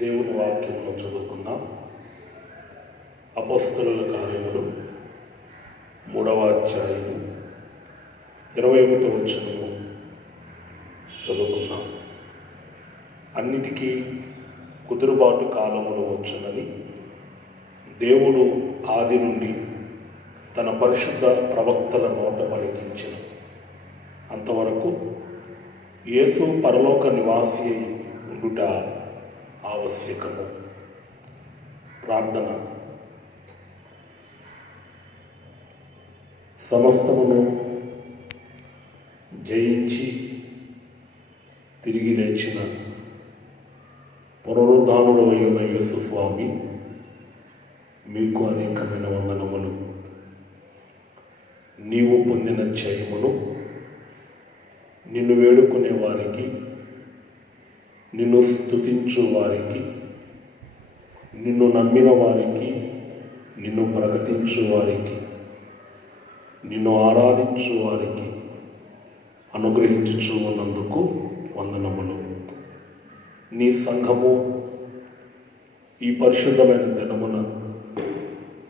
దేవుని వాక్యమును చదువుకుందాం. అపోస్తలుల కార్యములు 3వ అధ్యాయము 21వ వచనము చదువుకుందాం. అన్నిటికీ కుదురుబాటు కాలములు వచ్చునని దేవుడు ఆది నుండి తన పరిశుద్ధ ప్రవక్తల నోట పలికించిన అంతవరకు యేసు పరలోక నివాసి అయి ఉండుట ఆవశ్యకము. ప్రార్థన. సమస్తమును జయించి తిరిగి లేచిన పునరుద్ధానుడు అయిన యేసు స్వామి, మీకు అనేకమైన వందనములు. నీవు పొందిన జయమును నిన్ను వేడుకునే వారికి, నిన్ను స్తుతించు వారికి, నిన్ను నమ్మిన వారికి, నిన్ను ప్రకటించు వారికి, నిన్ను ఆరాధించు వారికి అనుగ్రహించుచు ఉన్నందుకు వందనములు. నీ సంఘము ఈ పరిశుద్ధమైన దినమున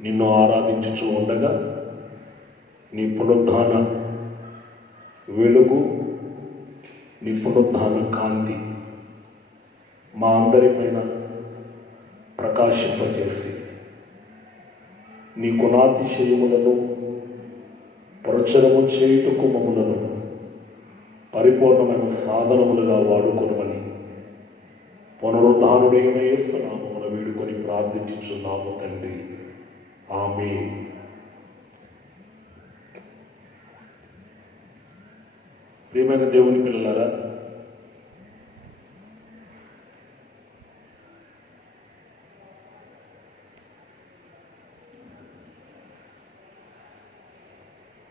నిన్ను ఆరాధించుచు ఉండగా నీ పునరుద్ధాన వెలుగు, నీ పునరుద్ధాన కాంతి మా అందరిపైన ప్రకాశింపజేసి నీ గుణాతిశయములను ప్రచురము చేయుటకు మమ్ములను పరిపూర్ణమైన సాధనములుగా వాడుకొనమని పునరుద్ధానుడైన యేసు నామమున వేడుకొని ప్రార్థించుచున్నాము తండ్రి. ఆమేన్. ప్రియమైన దేవుని పిల్లలారా,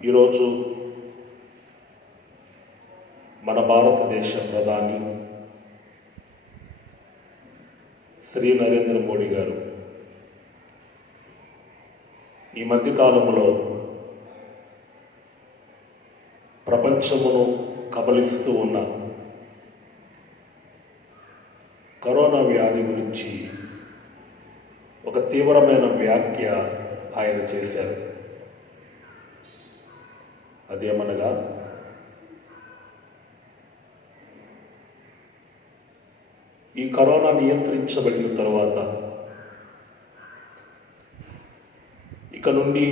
ఈరోజు మన భారతదేశ ప్రధాని శ్రీ నరేంద్ర మోడీ గారు ఈ మధ్యకాలంలో ప్రపంచమును కబలిస్తూ ఉన్న కరోనా వ్యాధి గురించి ఒక తీవ్రమైన వ్యాఖ్య ఆయన చేశారు. అదేమనగా, ఈ కరోనా నియంత్రించబడిన తరువాత ఇక నుండి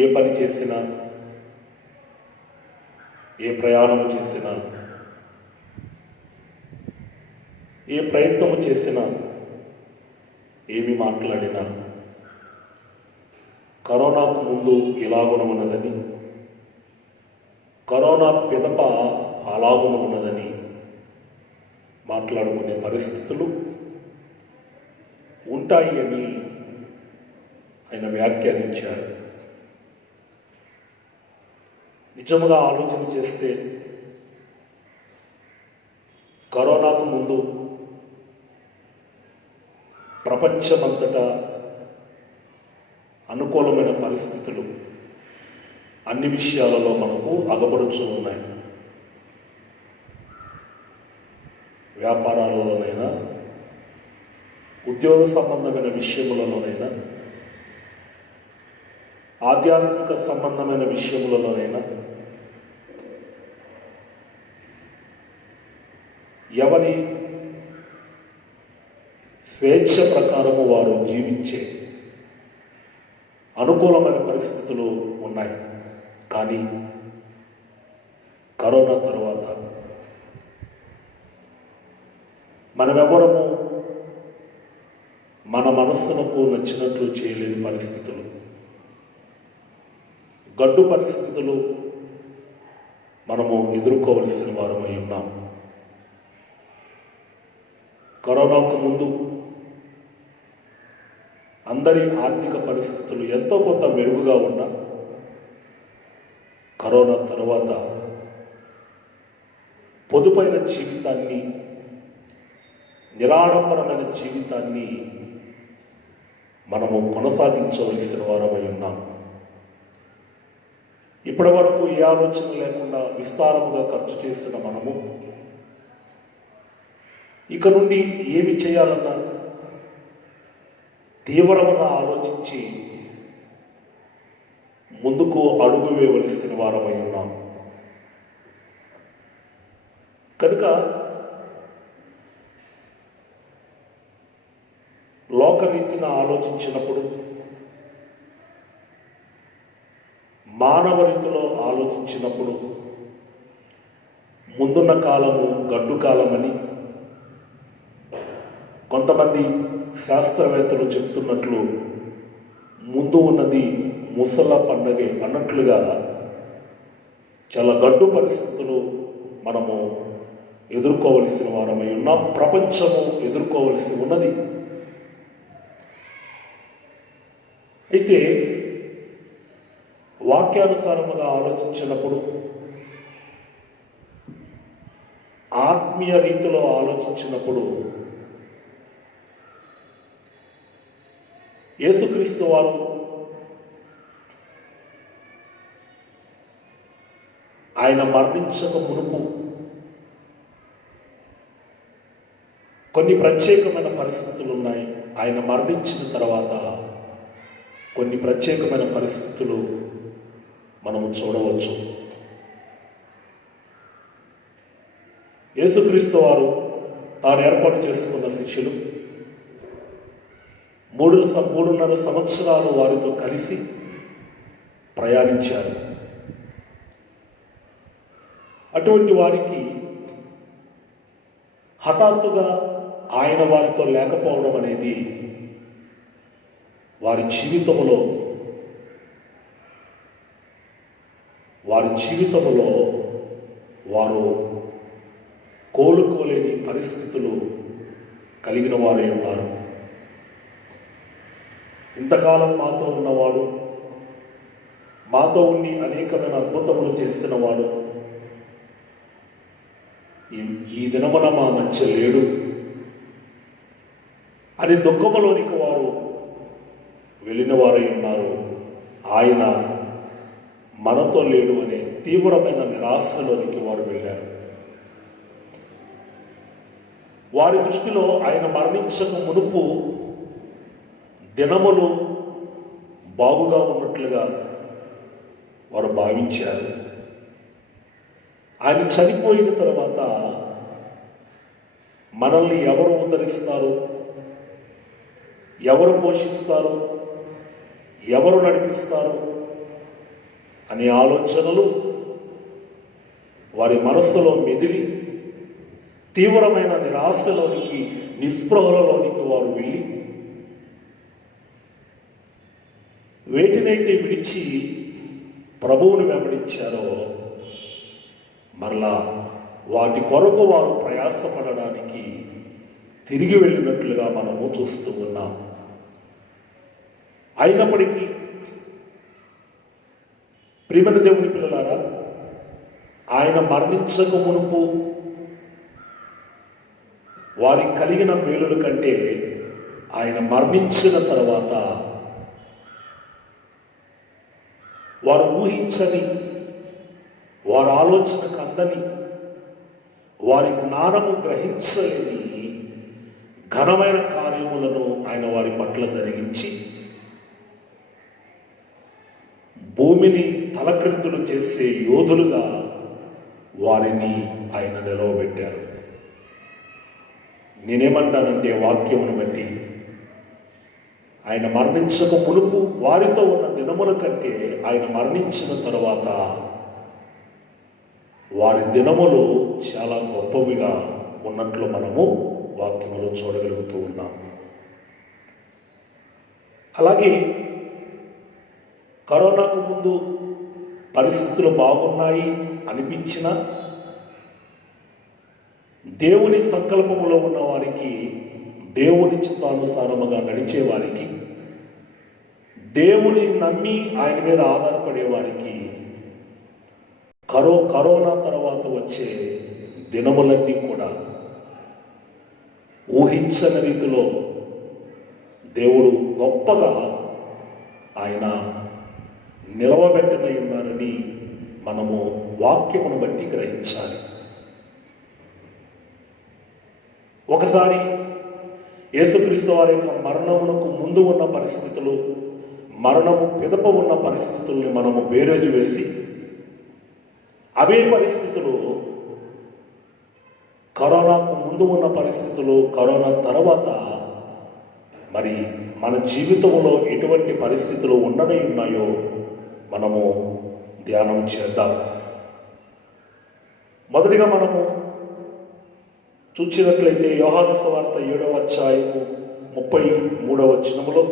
ఏ పని చేసినా, ఏ ప్రయాణం చేసినా, ఏ ప్రయత్నము చేసినా, ఏమి మాట్లాడినా కరోనాకు ముందు ఇలాగున ఉన్నదని, కరోనా పిదప అలాగున ఉన్నదని మాట్లాడుకునే పరిస్థితులు ఉంటాయి అని ఆయన వ్యాఖ్యానించారు. నిజముగా ఆలోచన చేస్తే కరోనాకు ముందు ప్రపంచమంతటా అనుకూలమైన పరిస్థితులు అన్ని విషయాలలో మనకు అగపడుచు ఉన్నాయి. వ్యాపారాలలోనైనా, ఉద్యోగ సంబంధమైన విషయములలోనైనా, ఆధ్యాత్మిక సంబంధమైన విషయములలోనైనా ఎవరి స్వేచ్ఛ ప్రకారము వారు జీవించే అనుకూలమైన పరిస్థితులు ఉన్నాయి. కానీ కరోనా తర్వాత మనమెవరము మన మనస్సునకు నచ్చినట్లు చేయలేని పరిస్థితులు, గడ్డు పరిస్థితులు మనము ఎదుర్కోవలసిన వారమై ఉన్నాం. కరోనాకు ముందు అందరి ఆర్థిక పరిస్థితులు ఎంతో కొంత మెరుగుగా ఉన్నా కరోనా తర్వాత పొదుపైన జీవితాన్ని, నిరాడంబరమైన జీవితాన్ని మనము కొనసాగించవలసిన వారమై ఉన్నాం. ఇప్పటి వరకు ఏ ఆలోచన లేకుండా విస్తారముగా ఖర్చు చేసిన మనము ఇక నుండి ఏమి చేయాలన్నా తీవ్రముగా ఆలోచించి ముందుకు అడుగు వేయవలసిన వారమై ఉన్నాం. కనుక లోకరీతిన ఆలోచించినప్పుడు, మానవ రీతిలో ఆలోచించినప్పుడు ముందున్న కాలము గడ్డు కాలమని కొంతమంది శాస్త్రవేత్తలు చెప్తున్నట్లు ముందు ఉన్నది ముసల పండగే అన్నట్లుగా చాలా గడ్డు పరిస్థితులు మనము ఎదుర్కోవలసిన వారమై ఉన్నాం. ప్రపంచము ఎదుర్కోవలసి ఉన్నది. అయితే వాక్యానుసారముగా ఆలోచించినప్పుడు, ఆత్మీయ రీతిలో ఆలోచించినప్పుడు యేసుక్రీస్తు వారు ఆయన మరణించక మునుపు కొన్ని ప్రత్యేకమైన పరిస్థితులు ఉన్నాయి. ఆయన మరణించిన తర్వాత కొన్ని ప్రత్యేకమైన పరిస్థితులు మనము చూడవచ్చు. యేసుక్రీస్తు వారు తాను ఏర్పాటు చేసుకున్న శిష్యులు 3.5 సంవత్సరాలు వారితో కలిసి ప్రయాణించారు. అటువంటి వారికి హఠాత్తుగా ఆయన వారితో లేకపోవడం అనేది వారి జీవితంలో వారు కోలుకోలేని పరిస్థితులు కలిగిన వారై ఉన్నారు. ఇంతకాలం మాతో ఉన్నవాడు, మాతో ఉండి అనేకమైన అద్భుతములు చేసినవాడు ఈ దినమున మా మధ్య లేడు అని దుఃఖములోనికి వారు వెళ్ళిన వారై ఉన్నారు. ఆయన మనతో లేడు అనే తీవ్రమైన నిరాశలోనికి వారు వెళ్ళారు. వారి దృష్టిలో ఆయన మరణించక మునుపు దినములు బాగుగా ఉన్నట్లుగా వారు భావించారు. ఆయన చనిపోయిన తర్వాత మనల్ని ఎవరు ఉద్ధరిస్తారు, ఎవరు పోషిస్తారు, ఎవరు నడిపిస్తారు అనే ఆలోచనలు వారి మనస్సులో మెదిలి తీవ్రమైన నిరాశలోనికి, నిస్పృహలలోనికి వారు వెళ్ళి వేటినైతే విడిచి ప్రభువుని వెంబడించారో మరలా వాటి కొరకు వారు ప్రయాసపడడానికి తిరిగి వెళ్ళినట్లుగా మనము చూస్తూ ఉన్నాం. అయినప్పటికీ ప్రియమైన దేవుని పిల్లలారా, ఆయన మరణించక మునుపు వారికి కలిగిన మేలుల కంటే ఆయన మరణించిన తర్వాత వారు ఊహించని, వారి ఆలోచనకు అందని, వారి జ్ఞానము గ్రహించలేని ఘనమైన కార్యములను ఆయన వారి పట్ల జరిగించి భూమిని తలక్రిందులు చేసే యోధులుగా వారిని ఆయన నిలవబెట్టారు. నేనేమంటానంటే వాక్యమును బట్టి ఆయన మరణించక మునుపు వారితో ఉన్న దినముల కంటే ఆయన మరణించిన తర్వాత వారి దినములు చాలా గొప్పవిగా ఉన్నట్లు మనము వాక్యములో చూడగలుగుతూ ఉన్నాం. అలాగే కరోనాకు ముందు పరిస్థితులు బాగున్నాయి అనిపించిన దేవుని సంకల్పములో ఉన్న వారికి, దేవుని చిత్తానుసారముగా నడిచే వారికి, దేవుని నమ్మి ఆయన మీద ఆధారపడే వారికి కరోనా తర్వాత వచ్చే దినములన్నీ కూడా ఊహించని రీతిలో దేవుడు గొప్పగా ఆయన నిలవబెట్టనై ఉన్నారని మనము వాక్యమును బట్టి గ్రహించాలి. ఒక ఒకసారి యేసుక్రీస్తు వారి యొక్క మరణమునకు ముందు ఉన్న పరిస్థితులు, మరణము పిదప ఉన్న పరిస్థితుల్ని మనము బేరేజు వేసి, అవే పరిస్థితులు కరోనాకు ముందు ఉన్న పరిస్థితులు, కరోనా తర్వాత మరి మన జీవితంలో ఎటువంటి పరిస్థితులు ఉండనే ఉన్నాయో మనము ధ్యానం చేద్దాం. మొదటిగా మనము చూసినట్లయితే యోహాను సువార్త 7వ అధ్యాయము 33వ వచనములో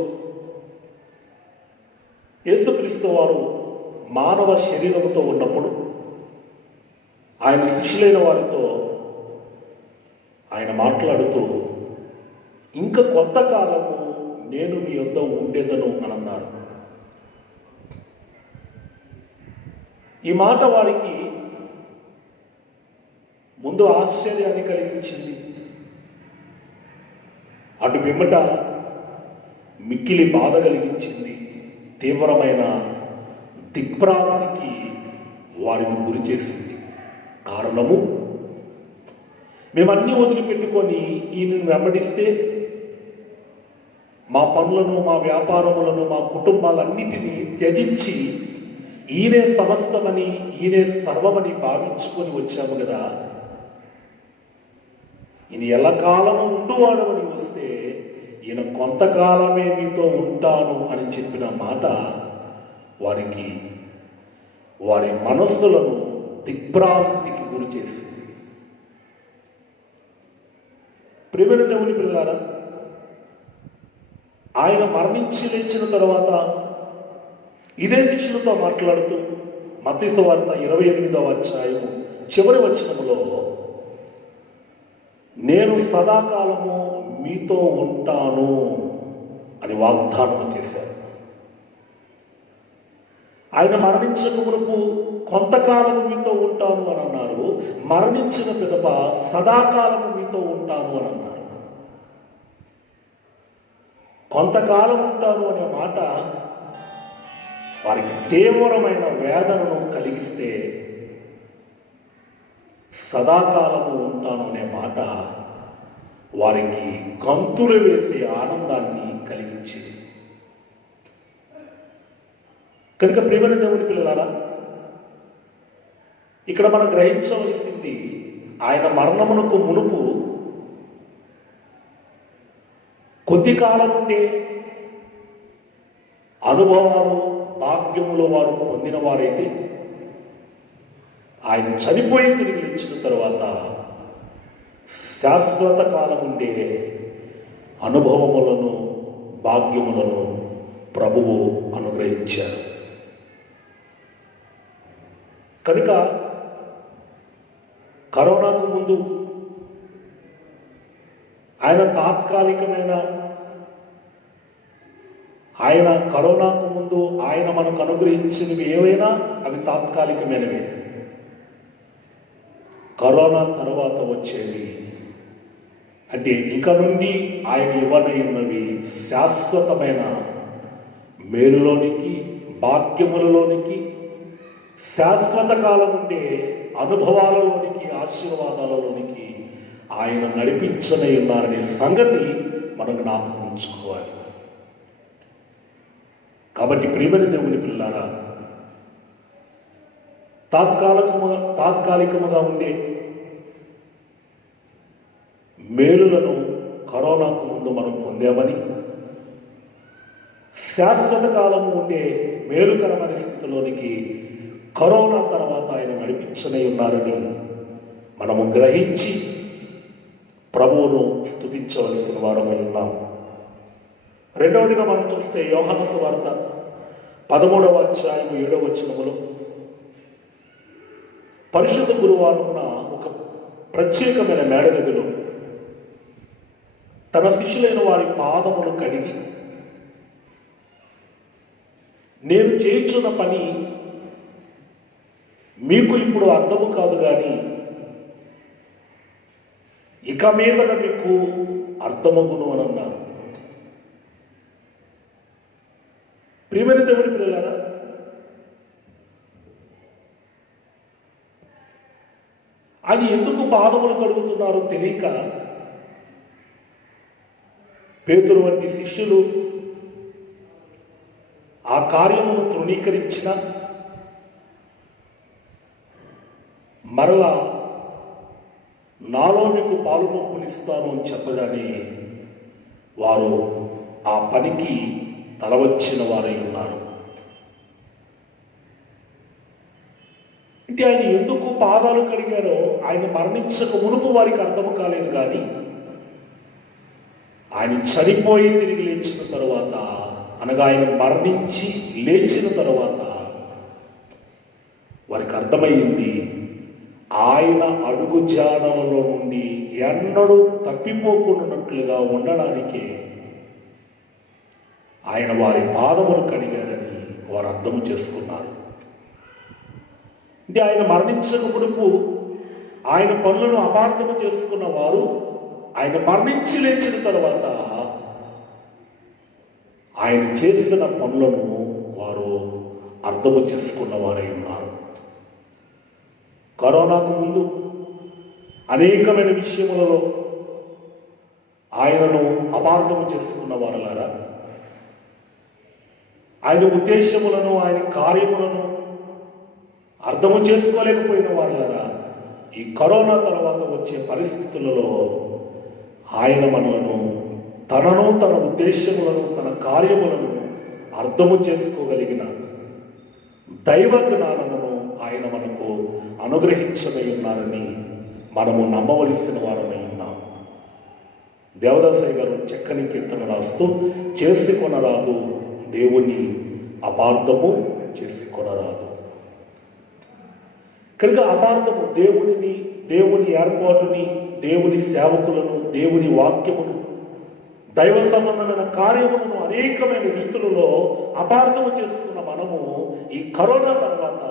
యేసుక్రీస్తు వారు మానవ శరీరముతో ఉన్నప్పుడు ఆయన శిష్యులైన వారితో ఆయన మాట్లాడుతూ, ఇంకా కొంతకాలము నేను మీ యొద్ద ఉండేదను అని అన్నారు. ఈ మాట వారికి ముందు ఆశ్చర్యాన్ని కలిగించింది, అటు పిమ్మట మిక్కిలి బాధ కలిగించింది, తీవ్రమైన దిగ్భ్రాంతికి వారిని గురి చేసింది. కారణము, మేమన్నీ వదిలిపెట్టుకొని ఈయనను వెంబడిస్తే మా పనులను, మా వ్యాపారములను, మా కుటుంబాలన్నిటినీ త్యజించి ఈయనే సమస్తమని, ఈయనే సర్వమని భావించుకొని వచ్చాము కదా, ఈయన ఎల్లకాలము ఉండువాడమని వస్తే ఈయన కొంతకాలమే మీతో ఉంటాను అని చెప్పిన మాట వారికి వారి మనస్సులను దిగ్భ్రాంతికి గురి చేసింది. ప్రియమైన దేవుని పిల్లారా, ఆయన మరణించి లేచిన తర్వాత ఇదే శిష్యులతో మాట్లాడుతూ మత్తయి సువార్త 28వ అధ్యాయము చివరి వచనములో నేను సదాకాలము మీతో ఉంటాను అని వాగ్దానం చేశారు. ఆయన మరణించక మునుపు కొంతకాలము మీతో ఉంటాను అని అన్నారు. మరణించిన పిదప సదాకాలము మీతో ఉంటాను అని అన్నారు. కొంతకాలం ఉంటాను అనే మాట వారికి తీవ్రమైన వేదనను కలిగిస్తే, సదాకాలము ఉంటాను అనే మాట వారికి గంతులు వేసే ఆనందాన్ని కలిగించింది. కనుక ప్రియమైన దేవుని పిల్లలారా, ఇక్కడ మనం గ్రహించవలసింది, ఆయన మరణమునకు మునుపు కొద్ది కాలం ఉండే అనుభవాలు, భాగ్యములు వారు పొందిన వారైతే, ఆయన చనిపోయి తిరిగి లేచిన తర్వాత శాశ్వత కాలం ఉండే అనుభవములను, భాగ్యములను ప్రభువు అనుగ్రహించారు. కనుక కరోనాకు ముందు ఆయన తాత్కాలికమైన, ఆయన కరోనాకు ముందు ఆయన మనకు అనుగ్రహించినవి ఏవైనా అవి తాత్కాలికమైనవి. కరోనా తర్వాత వచ్చేవి అంటే ఇక నుండి ఆయన ఇవ్వనయున్నవి శాశ్వతమైన మేలులోనికి, భాగ్యములలోనికి, శాశ్వత కాలం ఉండే అనుభవాలలోనికి, ఆశీర్వాదాలలోనికి ఆయన నడిపించనే ఉన్నారనే సంగతి మనం జ్ఞాపకం ఉంచుకోవాలి. కాబట్టి ప్రియమైన దేవుని పిల్లారా, తాత్కాలికముగా ఉండే మేలులను కరోనాకు ముందు మనం పొందామని, శాశ్వత కాలము ఉండే మేలుకరమైన స్థితిలోనికి కరోనా తర్వాత ఆయన నడిపించనే ఉన్నారని మనము గ్రహించి ప్రభువును స్తుతించవలసిన వారమై ఉన్నాం. రెండవదిగా మనం చూస్తే యోహాను సువార్త 13వ అధ్యాయము 7వ వచనములో పరిశుద్ధ గురువారమున ఒక ప్రత్యేకమైన మేడగదిలో తన శిష్యులైన వారి పాదములు కడిగి, నేను చేయుచున్న పని మీకు ఇప్పుడు అర్థము కాదు కానీ ఇక మీదట మీకు అర్థమగును అని అన్నారు. ప్రియమైన దేవుని పిల్లలారా, ఆయన ఎందుకు పాదములు కడుగుతున్నారో తెలియక పేతురు వంటి శిష్యులు ఆ కార్యమును తృణీకరించిన మరలా నాలో మీకు పాలు పంపునిస్తాను అని చెప్పగానే వారు ఆ పనికి తలవచ్చిన వారై ఉన్నారు. అంటే ఆయన ఎందుకు పాదాలు కడిగారో ఆయన మరణించక మునుపు వారికి అర్థము కాలేదు. కానీ ఆయన చనిపోయి తిరిగి లేచిన తరువాత, అనగా ఆయన మరణించి లేచిన తరువాత వారికి అర్థమయ్యింది, ఆయన అడుగు జాడలలో నుండి ఎన్నడూ తప్పిపోకున్నట్లుగా ఉండడానికే ఆయన వారి పాదములు కడిగారని వారు అర్థం చేసుకున్నారు. అంటే ఆయన మరణించక మునుపు ఆయన పనులను అపార్థము చేసుకున్న వారు ఆయన మరణించి లేచిన తర్వాత ఆయన చేసిన పనులను వారు అర్థము చేసుకున్న వారై ఉన్నారు. కరోనాకు ముందు అనేకమైన విషయములలో ఆయనను అపార్థము చేసుకున్న వారలారా, ఆయన ఉద్దేశములను ఆయన కార్యములను అర్థము చేసుకోలేకపోయిన వారులారా, ఈ కరోనా తర్వాత వచ్చే పరిస్థితులలో ఆయన మనలను, తనను, తన ఉద్దేశములను, తన కార్యములను అర్థము చేసుకోగలిగిన దైవ జ్ఞానమును ఆయన మనకు అనుగ్రహించమై ఉన్నారని మనము నమ్మవలసిన వారమై ఉన్నాం. దేవదాసయ్య గారు చక్కని కీర్తన రాస్తూ, చేసుకొనరాదు దేవుని అపార్థము చేసుకొనరాదు. కనుక అపార్థము దేవునిని, దేవుని ఏర్పాటుని, దేవుని సేవకులను, దేవుని వాక్యమును, దైవ సంబంధమైన కార్యములను అనేకమైన రీతులలో అపార్థము చేసుకున్న మనము ఈ కరోనా తర్వాత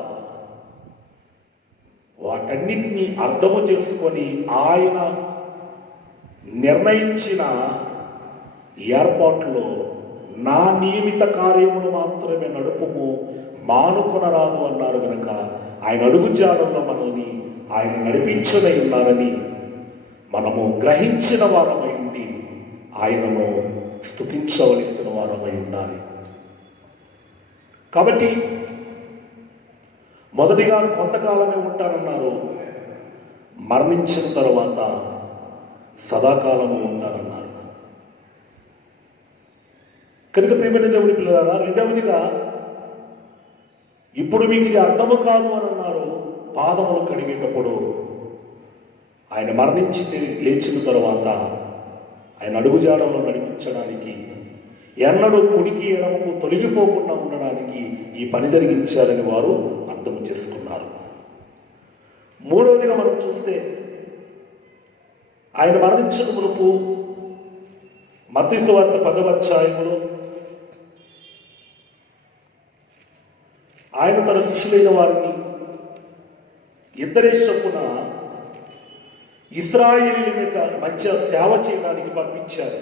వాటన్నిటినీ అర్థము చేసుకొని ఆయన నిర్ణయించిన ఏర్పాట్లో నా నియమిత కార్యములు మాత్రమే నడుపుము, మానుకొనరాదు అన్నారు కనుక ఆయన అడుగుజాడల్లో మనల్ని ఆయన నడిపించనై ఉన్నారని మనము గ్రహించిన వారమై ఉండి ఆయనను స్తుతించవలసిన వారమై ఉండాలి. కాబట్టి మొదటిగా కొంతకాలమే ఉంటానన్నారు, మరణించిన తరువాత సదాకాలము ఉంటానన్నారు. కనుక ప్రియమైన దేవుని పిల్లలారా, రెండవదిగా ఇప్పుడు మీకు ఇది అర్థము కాదు అని అన్నారు. పాదములు కడిగేటప్పుడు ఆయన మరణించి లేచిన తరువాత ఆయన అడుగుజాడలో నడిపించడానికి, ఎన్నడూ కుడికి ఎడమకు తొలగిపోకుండా ఉండడానికి ఈ పని జరిగించారని వారు అర్థం చేసుకున్నారు. మూడవదిగా మనం చూస్తే, ఆయన మరణించక మునుపు మత్తయి సువార్త 10వ అధ్యాయములో ఆయన తన శిష్యులైన వారిని ఇద్దరే చొప్పున ఇశ్రాయేలీయుల మీద మధ్య సేవ చేయడానికి పంపించారు.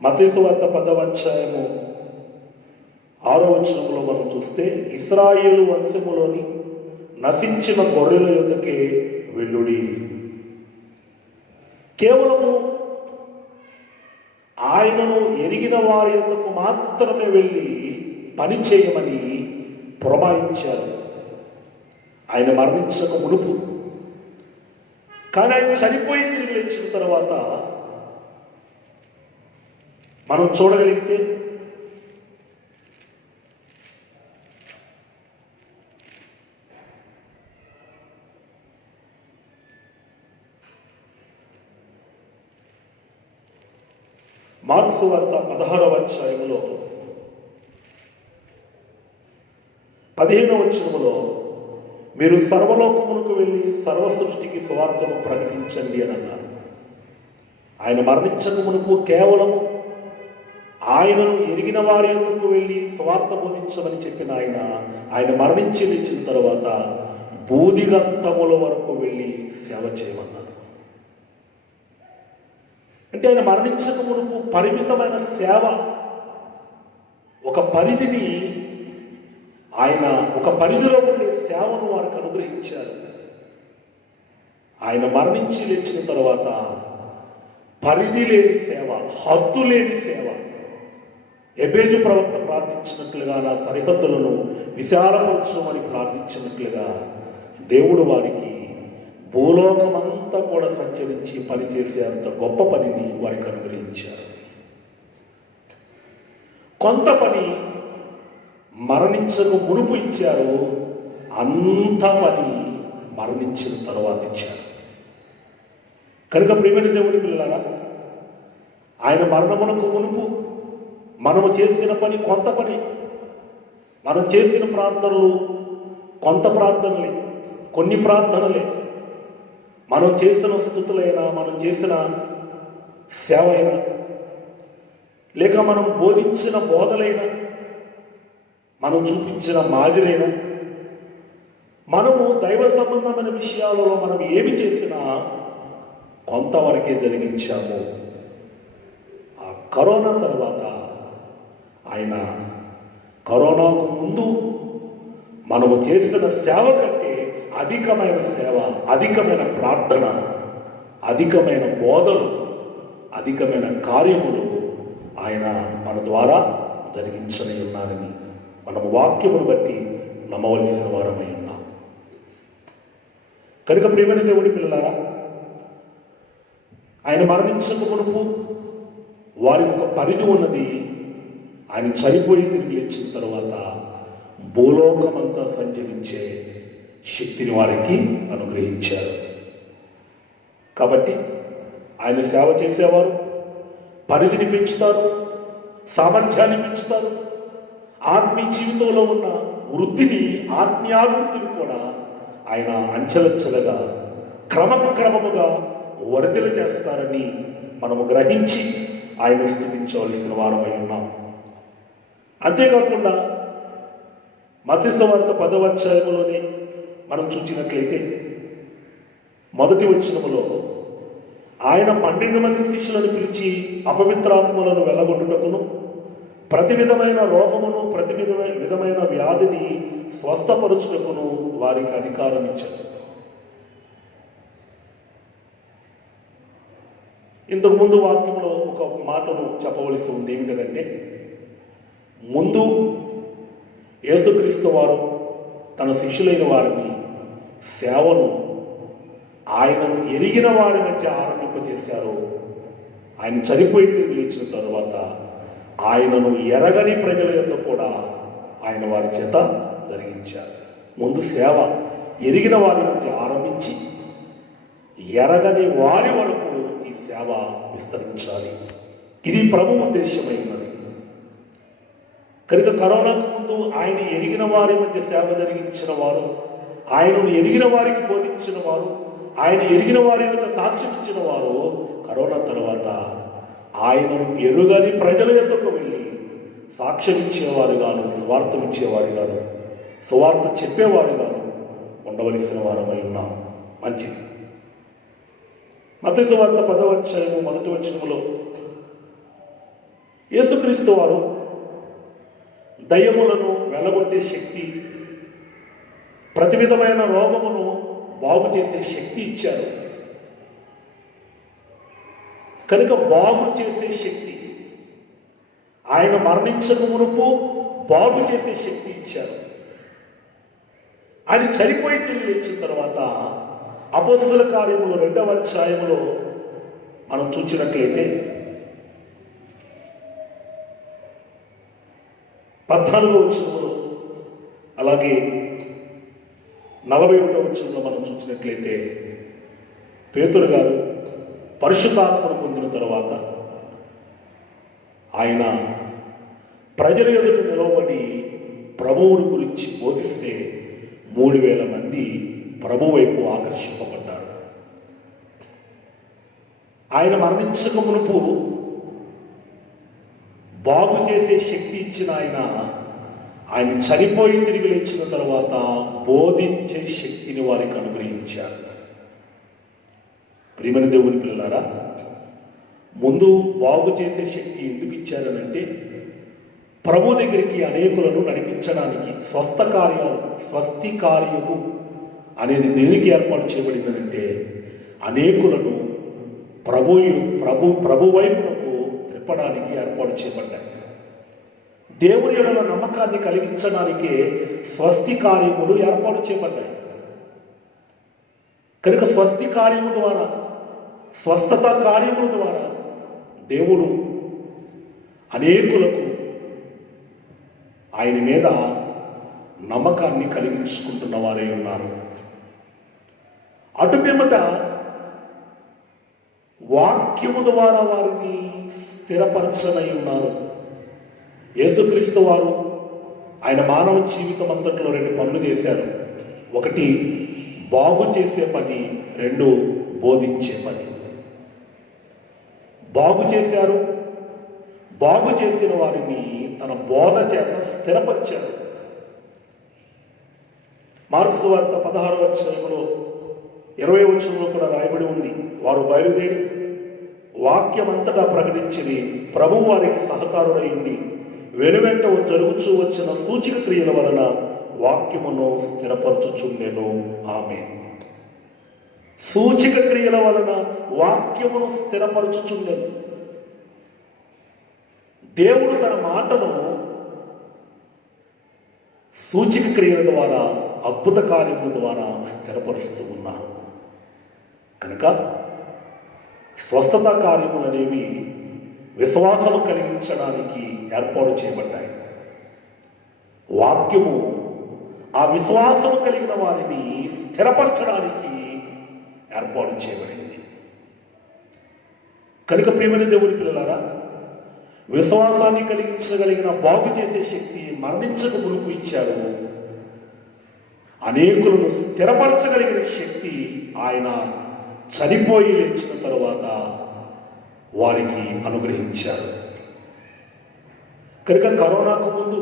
మత్తయి సువార్త 10వ అధ్యాయము 6వ వచనంలో మనం చూస్తే, ఇశ్రాయేలు వంశములోని నశించిన గొర్రెల యొద్దకే వెళ్ళుడి. కేవలము ఆయనను ఎరిగిన వారి యొద్దకు మాత్రమే వెళ్ళి పని చేయమని పురమాయించారు ఆయన మరణించక మునుపు. కానీ ఆయన చనిపోయి తిరిగి లేచిన తర్వాత మనం చూడగలిగితే మార్కు సువార్త 16వ అధ్యాయములో 15వ వచనములో, మీరు సర్వలోకములకు వెళ్ళి సర్వ సృష్టికి సువార్తను ప్రకటించండి అని అన్నారు. ఆయన మరణించక మునుపు కేవలము ఆయనను ఎరిగిన వారి యొద్దకు వెళ్ళి సువార్త బోధించమని చెప్పిన ఆయన మరణించి లేచిన తరువాత బూదిగంతముల వరకు వెళ్ళి సేవ చేయమన్నారు. అంటే ఆయన మరణించక మునుపు పరిమితమైన సేవ, ఒక పరిధిని, ఆయన ఒక పరిధిలో ఉండే సేవను వారికి అనుగ్రహించారు. ఆయన మరణించి లేచిన తర్వాత పరిధి లేని సేవ, హద్దు లేని సేవ, ఎబేజు ప్రవక్త ప్రార్థించినట్లుగా నా సరిహద్దులను విశాలపరచమని ప్రార్థించినట్లుగా దేవుడు వారికి భూలోకమంతా కూడా సంచరించి పనిచేసే అంత గొప్ప పనిని వారికి అనుగ్రహించారు. కొంత పని మరణించక మునుపు ఇచ్చారు, అంత పని మరణించిన తరువాత ఇచ్చారు. కనుక ప్రియమైన దేవుని పిల్లలారా, ఆయన మరణమునకు మునుపు మనము చేసిన పని కొంత పని, మనం చేసిన ప్రార్థనలు కొంత ప్రార్థనలే, కొన్ని ప్రార్థనలే, మనం చేసిన స్తుతులైనా, మనం చేసిన సేవ అయినా, లేక మనం బోధించిన బోధలైనా, మనం చూపించిన మాదిరైనా, మనము దైవ సంబంధమైన విషయాలలో మనం ఏమి చేసినా కొంతవరకే జరిగించాము. ఆ కరోనా తర్వాత, ఆయన కరోనాకు ముందు మనము చేసిన సేవ కంటే అధికమైన సేవ, అధికమైన ప్రార్థన, అధికమైన బోధలు, అధికమైన కార్యములు ఆయన మన ద్వారా జరిగించని ఉన్నారని మనము వాక్యమును బట్టి నమ్మవలసిన వారమై ఉన్నాం. కనుక ప్రియమైన దేవుని పిల్లలారా, ఆయన మరణించక మునుపు వారికి ఒక పరిధి ఉన్నది. ఆయన చనిపోయి తిరిగి లేచిన తర్వాత భూలోకమంతా సంచరించే శక్తిని వారికి అనుగ్రహించారు. కాబట్టి ఆయన సేవ చేసేవారు పరిధిని పెంచుతారు, సామర్థ్యాన్ని పెంచుతారు, ఆత్మీయ జీవితంలో ఉన్న వృద్ధిని, ఆత్మీయాభివృద్ధిని కూడా ఆయన అంచెలంచెలుగా క్రమక్రమముగా వర్ధిల చేస్తారని మనము గ్రహించి ఆయన స్తుతించవలసిన వారమై ఉన్నాం. అంతేకాకుండా మత్తయి సువార్త 10వ అధ్యాయములోనే మనం చూసినట్లయితే మొదటి వచనములో ఆయన 12 మంది శిష్యులను పిలిచి అపవిత్రాత్మలను వెళ్ళగొట్టుటకును, ప్రతి విధమైన రోగమును, ప్రతి విధమైన వ్యాధిని స్వస్థపరచుటకును వారికి అధికారం ఇచ్చారు. ఇంతకుముందు వాక్యంలో ఒక మాటను చెప్పవలసి ఉంది. ఏమిటంటే, ముందు యేసుక్రీస్తు వారు తన శిష్యులైన వారిని సేవను ఆయనను ఎరిగిన వారి మధ్య ఆరంభింపజేశారు. ఆయన చనిపోయి తిరిగి లేచిన తరువాత ఆయనను ఎరగని ప్రజల యొద్ద కూడా ఆయన వారి చేత జరిగించారు. ముందు సేవ ఎరిగిన వారి మధ్య ఆరంభించి ఎరగని వారి వరకు ఈ సేవ విస్తరించాలి. ఇది ప్రభు ఉద్దేశమైనది. కనుక కరోనాకు ముందు ఆయన ఎరిగిన వారి మధ్య సేవ జరిగించిన వారు, ఆయనను ఎరిగిన వారికి బోధించిన వారు, ఆయన ఎరిగిన వారి యొక్క సాక్ష్యం ఇచ్చిన వారు కరోనా తర్వాత ఆయనను ఎరుగని ప్రజల యొద్దకు వెళ్ళి సాక్ష్యం ఇచ్చేవారుగాను, సువార్తం ఇచ్చేవారుగాను, సువార్త చెప్పేవారుగాను ఉండవలసిన వారమై ఉన్నాం. మంచిది. మత్తయి సువార్త 10వ అధ్యాయము 1వ వచనములో యేసుక్రీస్తు వారు దయ్యములను వెళ్ళగొట్టే శక్తి, ప్రతి విధమైన రోగమును బాగు చేసే శక్తి ఇచ్చారు. కనుక బాగు చేసే శక్తి, ఆయన మరణించక మునుపు బాగు చేసే శక్తి ఇచ్చారు. ఆయన చనిపోయి తిరిగి లేచిన తర్వాత అపొస్తలుల కార్యములు 2వ అధ్యాయములో మనం చూసినట్లయితే 14వ వచనములో, అలాగే 41వ వచనంలో మనం చూసినట్లయితే పేతురు గారు పరిశుద్ధాత్మను పొందిన తర్వాత ఆయన ప్రజల ఎదుట నిలవబడి ప్రభువుని గురించి బోధిస్తే 3000 మంది ప్రభు వైపు ఆకర్షింపబడ్డారు. ఆయన మరణించక మునుపు బాగు చేసే శక్తి ఇచ్చిన ఆయన చనిపోయి తిరిగి లేచిన తర్వాత బోధించే శక్తిని వారికి అనుగ్రహించారు. ప్రియమైన దేవుని పిల్లలారా, ముందు బాగు చేసే శక్తి ఎందుకు ఇచ్చారనంటే, ప్రభు దగ్గరికి అనేకులను నడిపించడానికి. స్వస్థ కార్యాలు, స్వస్తి కార్యము అనేది దేనికి ఏర్పాటు చేయబడిందనంటే, అనేకులను ప్రభు ప్రభు వైపునకు త్రిప్పడానికి ఏర్పాటు చేయబడ్డాయి. దేవుని యెడల నమ్మకాన్ని కలిగించడానికే స్వస్తి కార్యములు ఏర్పాటు చేయబడ్డాయి. కనుక స్వస్తి కార్యము ద్వారా, స్వస్థత కార్యముల ద్వారా దేవుడు అనేకులకు ఆయన మీద నమ్మకాన్ని కలిగించుకుంటున్న వారే ఉన్నారు. అటు పిమ్మట వాక్యము ద్వారా వారిని స్థిరపరచనై ఉన్నారు. యేసుక్రీస్తు వారు ఆయన మానవ జీవితం అంతట్లో 2 పనులు చేశారు. ఒకటి బాగు చేసే పని, 2 బోధించే పని. బాగు చేశారు. బాగు చేసిన వారిని తన బోధ చేత స్థిరపరిచారు. మార్కు సువార్త 16వ అధ్యాయంలో 20వ వచనంలో కూడా రాయబడి ఉంది, వారు బయలుదేరి వాక్యమంతటా ప్రకటించిరి, ప్రభువు వారికి సహకారుడై ఉండి వెనువెంట జరుగుచూ వచ్చిన సూచక క్రియల వలన వాక్యమును స్థిరపరచుచుండెను. ఆమేన్. సూచక క్రియల వలన వాక్యమును స్థిరపరచుచుండెను. దేవుడు తన మాటను సూచక క్రియల ద్వారా, అద్భుత కార్యముల ద్వారా స్థిరపరుస్తూ ఉన్నారు. కనుక స్వస్థత కార్యములు అనేవి విశ్వాసము కలిగించడానికి ఏర్పాటు చేయబడ్డాయి. వాక్యము ఆ విశ్వాసము కలిగిన వారిని స్థిరపరచడానికి ఏర్పాటు చేయబడింది. కనుక ప్రియమైన దేవుని పిల్లలారా, విశ్వాసాన్ని కలిగించగలిగిన బాగు చేసే శక్తి మరణించక మునుపు ఇచ్చారు. అనేకులను స్థిరపరచగలిగిన శక్తి ఆయన చనిపోయి లేచిన తరువాత వారికి అనుగ్రహించారు. కనుక కరోనాకు ముందు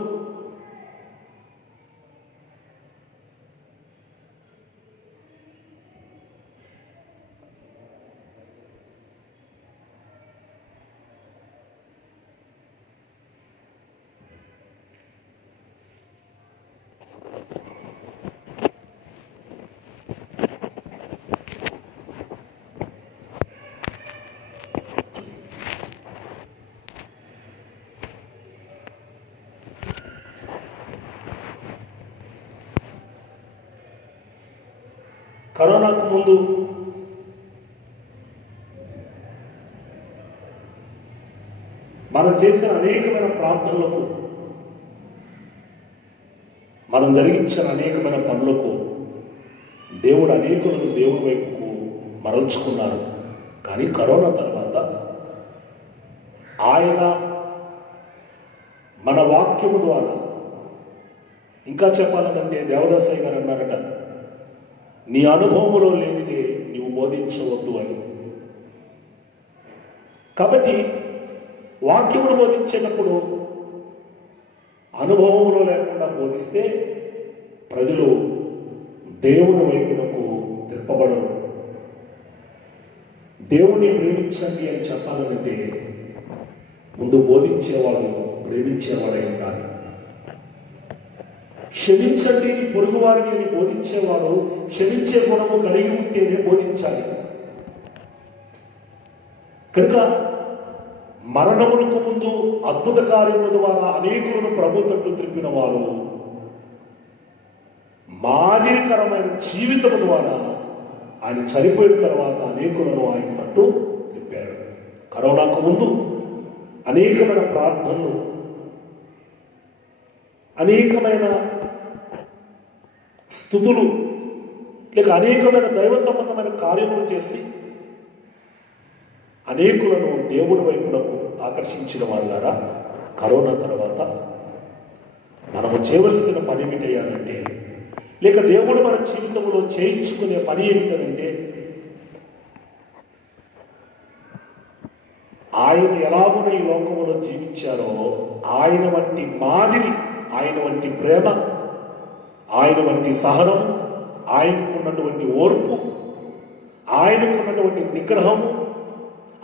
కరోనాకు ముందు మనం చేసిన అనేకమైన ప్రార్థనలకు, మనం జరిగించిన అనేకమైన పనులకు దేవుడు అనేకులను దేవుని వైపుకు మరల్చుకున్నారు. కానీ కరోనా తర్వాత ఆయన మన వాక్యము ద్వారా, ఇంకా చెప్పాలనంటే దేవదాసయ్య గారు అన్నారట, నీ అనుభవంలో లేనిదే నీవు బోధించవద్దు అని. కాబట్టి వాక్యమును బోధించేటప్పుడు అనుభవంలో లేకుండా బోధిస్తే ప్రజలు దేవుని వైపునకు తిప్పబడరు. దేవుని ప్రేమించండి అని చెప్పాలంటే ముందు బోధించేవాడు ప్రేమించేవాడై ఉండాలి. క్షమించండి పొరుగు వారిని అని బోధించేవాడు క్షమించే గుణము కలిగి ఉంటేనే బోధించాలి. కనుక మరణమునకు ముందు అద్భుత కార్యముల ద్వారా అనేకులను ప్రభు తట్టు త్రిప్పిన వారు మాదిరికరమైన జీవితము ద్వారా ఆయన చనిపోయిన తర్వాత అనేకులను ఆయన తట్టు త్రిప్పారు. కరోనాకు ముందు అనేకమైన ప్రార్థనలు, అనేకమైన స్తుతులు, లేక అనేకమైన దైవ సంబంధమైన కార్యములు చేసి అనేకులను దేవుని వైపునకు ఆకర్షించిన వాళ్ళారా, కరోనా తర్వాత మనము చేయవలసిన పని ఏమిటయ్యానంటే, లేక దేవుడు మన జీవితంలో చేయించుకునే పని ఏమిటనంటే, ఆయన ఎలాగున ఈ లోకములో జీవించారో ఆయన వంటి మాదిరి, ఆయన వంటి ప్రేమ, ఆయన వంటి సహనం, ఆయనకున్నటువంటి ఓర్పు, ఆయనకున్నటువంటి నిగ్రహము,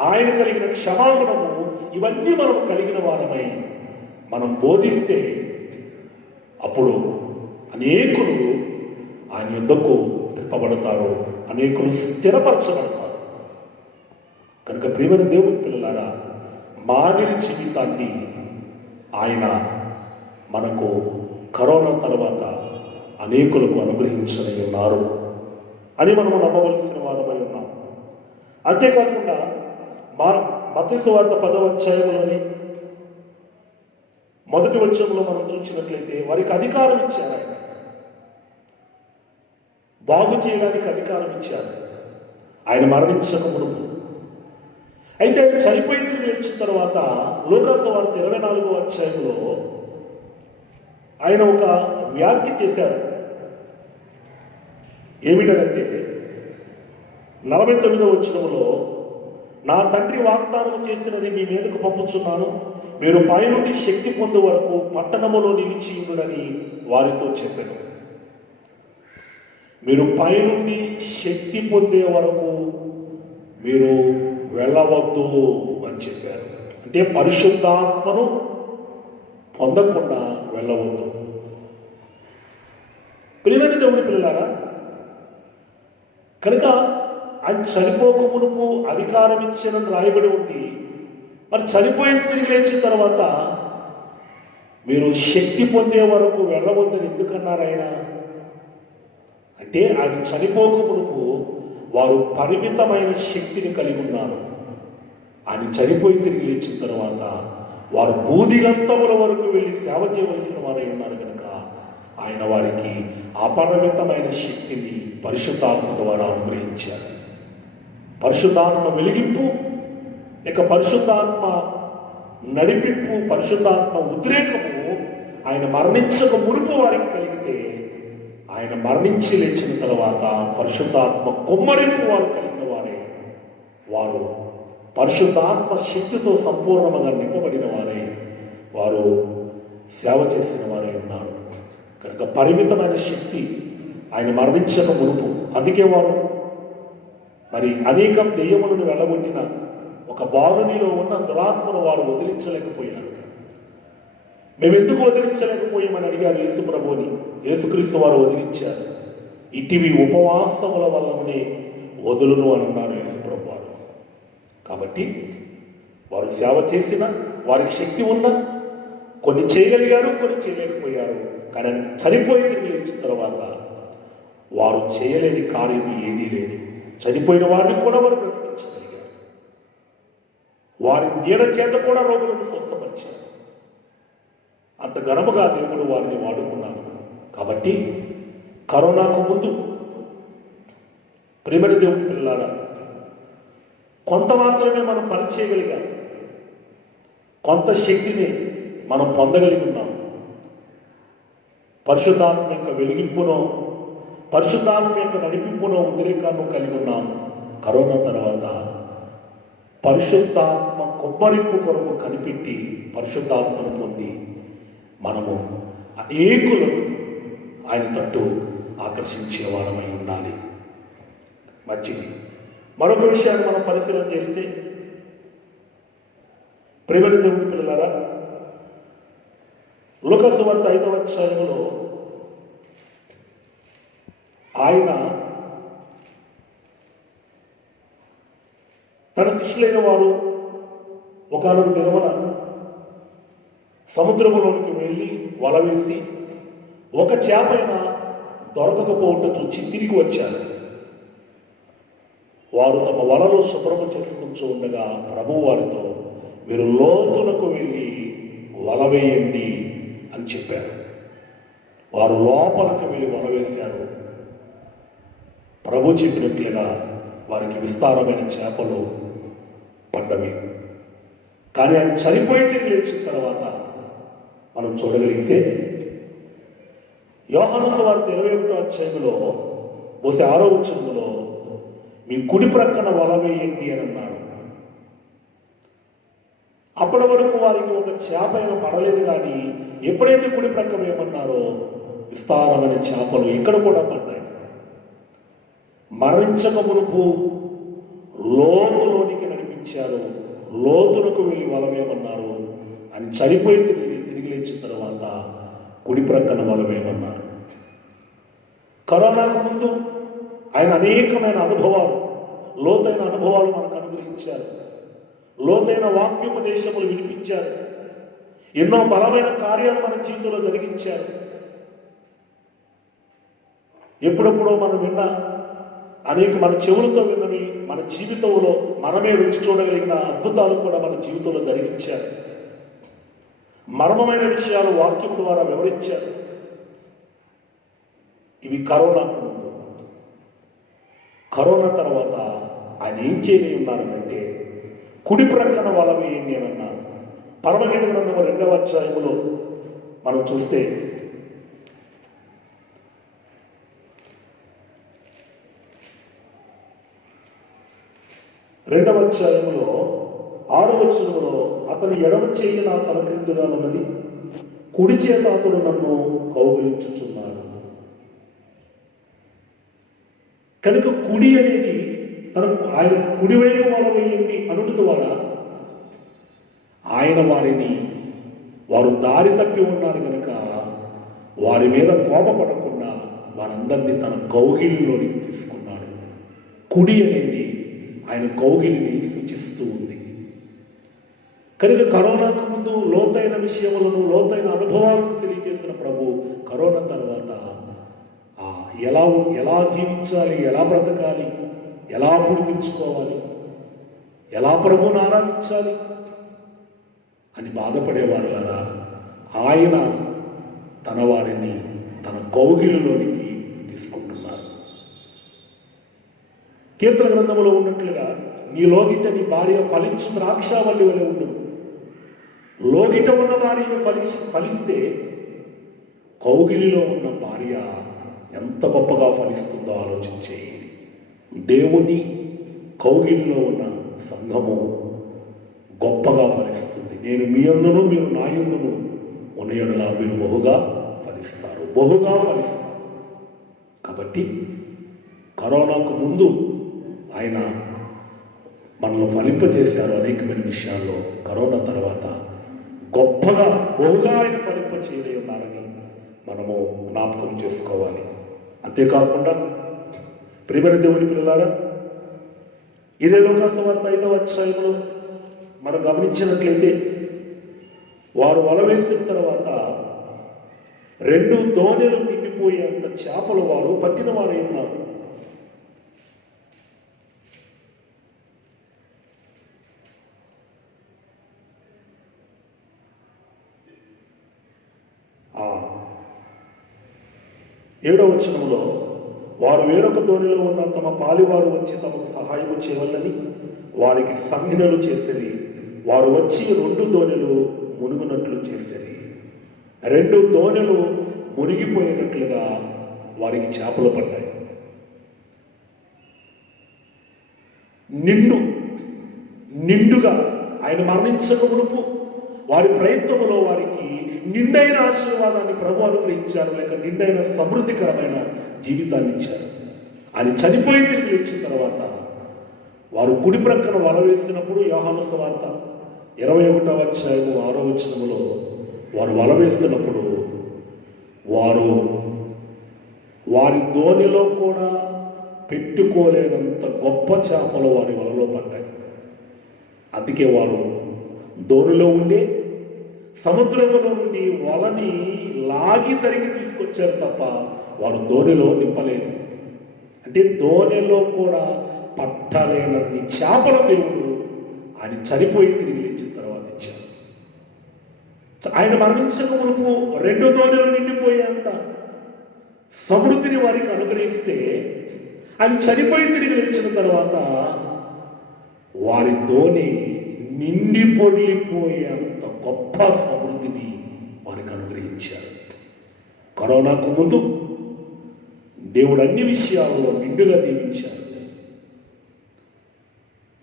ఆయన కలిగిన క్షమాగుణము, ఇవన్నీ మనం కలిగిన వారమై మనం బోధిస్తే అప్పుడు అనేకులు ఆయన యుద్ధకు తిప్పబడతారు, అనేకులు స్థిరపరచబడతారు. కనుక ప్రియమైన దేవుని పిల్లలారా, మాదిరి జీవితాన్ని ఆయన మనకు కరోనా తర్వాత అనేకులకు అనుగ్రహించని ఉన్నారు అని మనము నమ్మవలసిన వారమై ఉన్నాం. అంతేకాకుండా మత్తయి సువార్త 10వ అధ్యాయంలోని మొదటి వచనంలో మనం చూసినట్లయితే వారికి అధికారం ఇచ్చారు, ఆయన బాగు చేయడానికి అధికారం ఇచ్చారు ఆయన మరణించక మునుపు. అయితే ఆయన చనిపోయి తిరిగి లేచిన తర్వాత లూకాసు వార్త 24వ అధ్యాయంలో ఆయన ఒక వ్యాఖ్య చేశారు. ఏమిటంటే 49వ వచనంలో, నా తండ్రి వాగ్దానం చేసినది మీ మీదకు పంపుచున్నాను, మీరు పైనుండి శక్తి పొందే వరకు పట్టణములో నిలిచి ఉండుడని వారితో చెప్పాను. మీరు పైనుండి శక్తి పొందే వరకు మీరు వెళ్ళవద్దు అని చెప్పారు. అంటే పరిశుద్ధాత్మను పొందకుండా వెళ్ళవద్దు. ప్రియమైన దేవుని పిల్లలారా, కనుక ఆయన చనిపోక మునుపు అధికారం ఇచ్చానని రాయబడి ఉంది. మరి చనిపోయిన తిరిగి లేచిన తర్వాత మీరు శక్తి పొందే వరకు వెళ్ళవద్దని ఎందుకన్నారు ఆయన? అంటే ఆయన చనిపోక మునుపు వారు పరిమితమైన శక్తిని కలిగి ఉన్నారు. ఆయన చనిపోయి తిరిగి లేచిన తర్వాత వారు బూదిగంతముల వరకు వెళ్ళి సేవ చేయవలసిన వారై ఉన్నారు. కనుక ఆయన వారికి అపరిమితమైన శక్తిని పరిశుద్ధాత్మ ద్వారా అనుగ్రహించారు. పరిశుద్ధాత్మ వెలిగింపు, ఇక పరిశుద్ధాత్మ నడిపింపు, పరిశుద్ధాత్మ ఉద్రేకము ఆయన మరణించక మునుపు వారికి కలిగితే, ఆయన మరణించి లేచిన తర్వాత పరిశుద్ధాత్మ కొమ్మరింపు వారు కలిగిన వారే, వారు పరిశుద్ధాత్మ శక్తితో సంపూర్ణంగా నింపబడిన వారే, వారు సేవ చేసిన వారే ఉన్నారు. కనుక పరిమితమైన శక్తి ఆయన మరణించక మునుపు. అందుకే వారు మరి అనేకం దెయ్యములను వెళ్ళగొట్టిన ఒక బాలునిలో ఉన్న దురాత్మను వారు వదిలించలేకపోయారు. మేము ఎందుకు వదిలించలేకపోయామని అడిగారు యేసు ప్రభువుని. యేసుక్రీస్తు వారు వదిలించారు. ఇటీవి ఉపవాసముల వల్లనే వదులును అని అన్నారు యేసు ప్రభు వారు. కాబట్టి వారు సేవ చేసిన, వారికి శక్తి ఉన్న, కొన్ని చేయగలిగారు, కొన్ని చేయలేకపోయారు. కానీ చనిపోయి తిరిగి లేచిన తర్వాత వారు చేయలేని కార్యం ఏదీ లేదు. చనిపోయిన వారిని కూడా వారు బ్రతికించగలిగారు. వారి నీడ చేత కూడా రోగులను స్వస్థపరిచారు. అంత ఘనముగా దేవుడు వారిని వాడుకున్నారు. కాబట్టి కరోనాకు ముందు ప్రియమైన దేవుని పిల్లలారా, కొంత మాత్రమే మనం పని చేయగలిగాం, కొంత శక్తిని మనం పొందగలిగి ఉన్నాం. పరిశుద్ధాత్మ యొక్క వెలిగింపునో, పరిశుద్ధాత్మ యొక్క నడిపింపునో, ఉద్రేకాన్ని కలిగి ఉన్నాం. కరోనా తర్వాత పరిశుద్ధాత్మ కొబ్బరింపు కొరకు కనిపెట్టి పరిశుద్ధాత్మను పొంది మనము అనేకులను ఆయన తట్టు ఆకర్షించే వారమై ఉండాలి. మంచిది. మరొక విషయాన్ని మనం పరిశీలన చేస్తే, ప్రియమైన దేవుని పిల్లలారా, లూకాసు సువార్త 5వ అధ్యాయంలో ఆయన తన శిష్యులైన వారు ఒకనొక దినమున సముద్రములోనికి వెళ్ళి వల వేసి ఒక చేపైన దొరకకపోవటం చూచి తిరిగి వచ్చారు. వారు తమ వలలు శుభ్రము చేసుకుంటూ ఉండగా ప్రభువు వారితో, మీరు లోతునకు వెళ్ళి వల వేయండి అని చెప్పారు. వారు లోపలకు వెళ్ళి వల వేశారు. ప్రభు చెప్పినట్లుగా వారికి విస్తారమైన చేపలు పడ్డవి. కానీ ఆయన చనిపోయి తిరిగి లేచిన తర్వాత మనం చూడగలిగితే యోహాను సువార్త 21వ అధ్యాయంలో 6వ వచనంలో, మీ కుడి ప్రక్కన వల వేయండి అని అన్నారు. అప్పటి వరకు వారికి ఒక చేప అయినా పడలేదు. కానీ ఎప్పుడైతే కుడి ప్రక్క వేయమన్నారో విస్తారమైన చేపలు ఇక్కడ కూడా పడ్డాయి. మరణించక మునుపు లోతులోనికి నడిపించారు, లోతులకు వెళ్ళి వల వేయమన్నారు. అని చనిపోయి తిరిగి లేచిన తర్వాత కుడి ప్రక్కన వల వేయమన్నారు. కరోనాకు ముందు ఆయన అనేకమైన అనుభవాలు, లోతైన అనుభవాలు మనకు అనుగ్రహించారు. లోతైన వాక్యోపదేశములు వినిపించారు. ఎన్నో బలమైన కార్యాలు మన జీవితంలో జరిగించారు. ఎప్పుడెప్పుడో మనం విన్న అనేక మన చెవులతో విన్నవి మన జీవితంలో మనమే రుచి చూడగలిగిన అద్భుతాలు కూడా మన జీవితంలో జరిగించారు. మర్మమైన విషయాలు వాక్యం ద్వారా వివరించారు. ఇవి కరోనాకు ముందు. కరోనా తర్వాత ఆయన ఏం చేయని ఉన్నారంటే కుడి ప్రక్కన వల వేయండి అని అన్నారు. పరమగీత గ్రంథము 2వ అధ్యాయములో మనం చూస్తే 2వ అధ్యాయములో 6వ వచనములో అతని ఎడమ చేయి నా తల క్రిందుగా ఉన్నది, కుడి చేత అతడు నన్ను కౌగిలించుచున్నాడు. కనుక కుడి అనేది ఆయన కుడివైపు వల వేయండి అనుడి ద్వారా ఆయన వారు దారి తప్పి ఉన్నారు కనుక వారి మీద కోపపడకుండా వారందరినీ తన కౌగిలిలోనికి తీసుకున్నాడు. కుడి అనేది ఆయన కౌగిలిని సూచిస్తూ ఉంది. కనుక కరోనాకు ముందు లోతైన విషయములను, లోతైన అనుభవాలను తెలియజేసిన ప్రభు కరోనా తర్వాత ఎలా జీవించాలి, ఎలా బ్రతకాలి, ఎలా అప్పుడు తెచ్చుకోవాలి, ఎలా ప్రభువును ఆరాధించాలి అని బాధపడేవారులారా ఆయన తన వారిని తన కౌగిలిలోనికి తీసుకుంటున్నారు. కీర్తన గ్రంథంలో ఉన్నట్లుగా నీ లోగిట నీ భార్య ఫలించు ద్రాక్షావల్లి వలె ఉండును. లోగిట ఉన్న భార్య ఫలిస్తే కౌగిలిలో ఉన్న భార్య ఎంత గొప్పగా ఫలిస్తుందో ఆలోచించేయండి. దేవుని కౌగిలిలో ఉన్న సంఘము గొప్పగా ఫలిస్తుంది. నేను మీ యందును మీరు నా యందును ఉన్న యెడల మీరు బహుగా ఫలిస్తారు. కాబట్టి కరోనాకు ముందు ఆయన మనల్ని ఫలింపజేశారు అనేకమైన విషయాల్లో. కరోనా తర్వాత గొప్పగా బహుగా ఆయన ఫలింపచేయలే ఉన్నారని మనము జ్ఞాపకం చేసుకోవాలి. అంతేకాకుండా ప్రియమైన దేవుని పిల్లలారా, ఇదే లోకాసు వార్త 5వ అధ్యాయంలో మనం గమనించినట్లయితే వారు వల వేసిన తర్వాత 2 దోణెలు నిండిపోయేంత చేపలు వారు పట్టిన వారై ఉన్నారు. ఆ 7వ వచనంలో వారు వేరొక దోణిలో ఉన్న తమ పాలివారు వచ్చి తమకు సహాయము చేయవలని వారికి సంజ్ఞలు చేసేది. వారు వచ్చి 2 దోణెలు మునుగునట్లు చేసేది. 2 దోణెలు మునిగిపోయినట్లుగా వారికి చేపలు పడ్డాయి. నిండుగా ఆయన మరణించక మునుపు వారి ప్రయత్నములో వారికి నిండైన ఆశీర్వాదాన్ని ప్రభు అనుగ్రహించారు, లేక నిండైన సమృద్ధికరమైన జీవితాన్ని ఇచ్చారు. ఆయన చనిపోయి తిరిగి లేచిన తర్వాత వారు కుడి ప్రక్కన వల వేసినప్పుడు యోహాను సువార్త 21వ అధ్యాయము 6వ వచనములో వారు వల వేసినప్పుడు వారి దోణిలో కూడా పెట్టుకోలేనంత గొప్ప చేపలు వారి వలలో పడ్డాయి. అందుకే వారు దోణిలో ఉండే సముద్రములో నుండి వలని లాగి తరిగి తీసుకొచ్చారు తప్ప వారు దోణిలో నింపలేదు. అంటే దోణిలో కూడా పట్టలేనన్ని చేపల దేవుడు ఆయన చనిపోయి తిరిగి లేచిన తర్వాత ఇచ్చారు. ఆయన మరణించక మునుపు 2 దోణెలు నిండిపోయేంత సమృద్ధిని వారికి అనుగ్రహిస్తే ఆయన చనిపోయి తిరిగి లేచిన తర్వాత వారి దోణి నిండి పొర్లిపోయేంత గొప్ప సమృద్ధిని వారికి అనుగ్రహించారు. కరోనాకు ముందు దేవుడు అన్ని విషయాల్లో నిండుగా దీవించారు.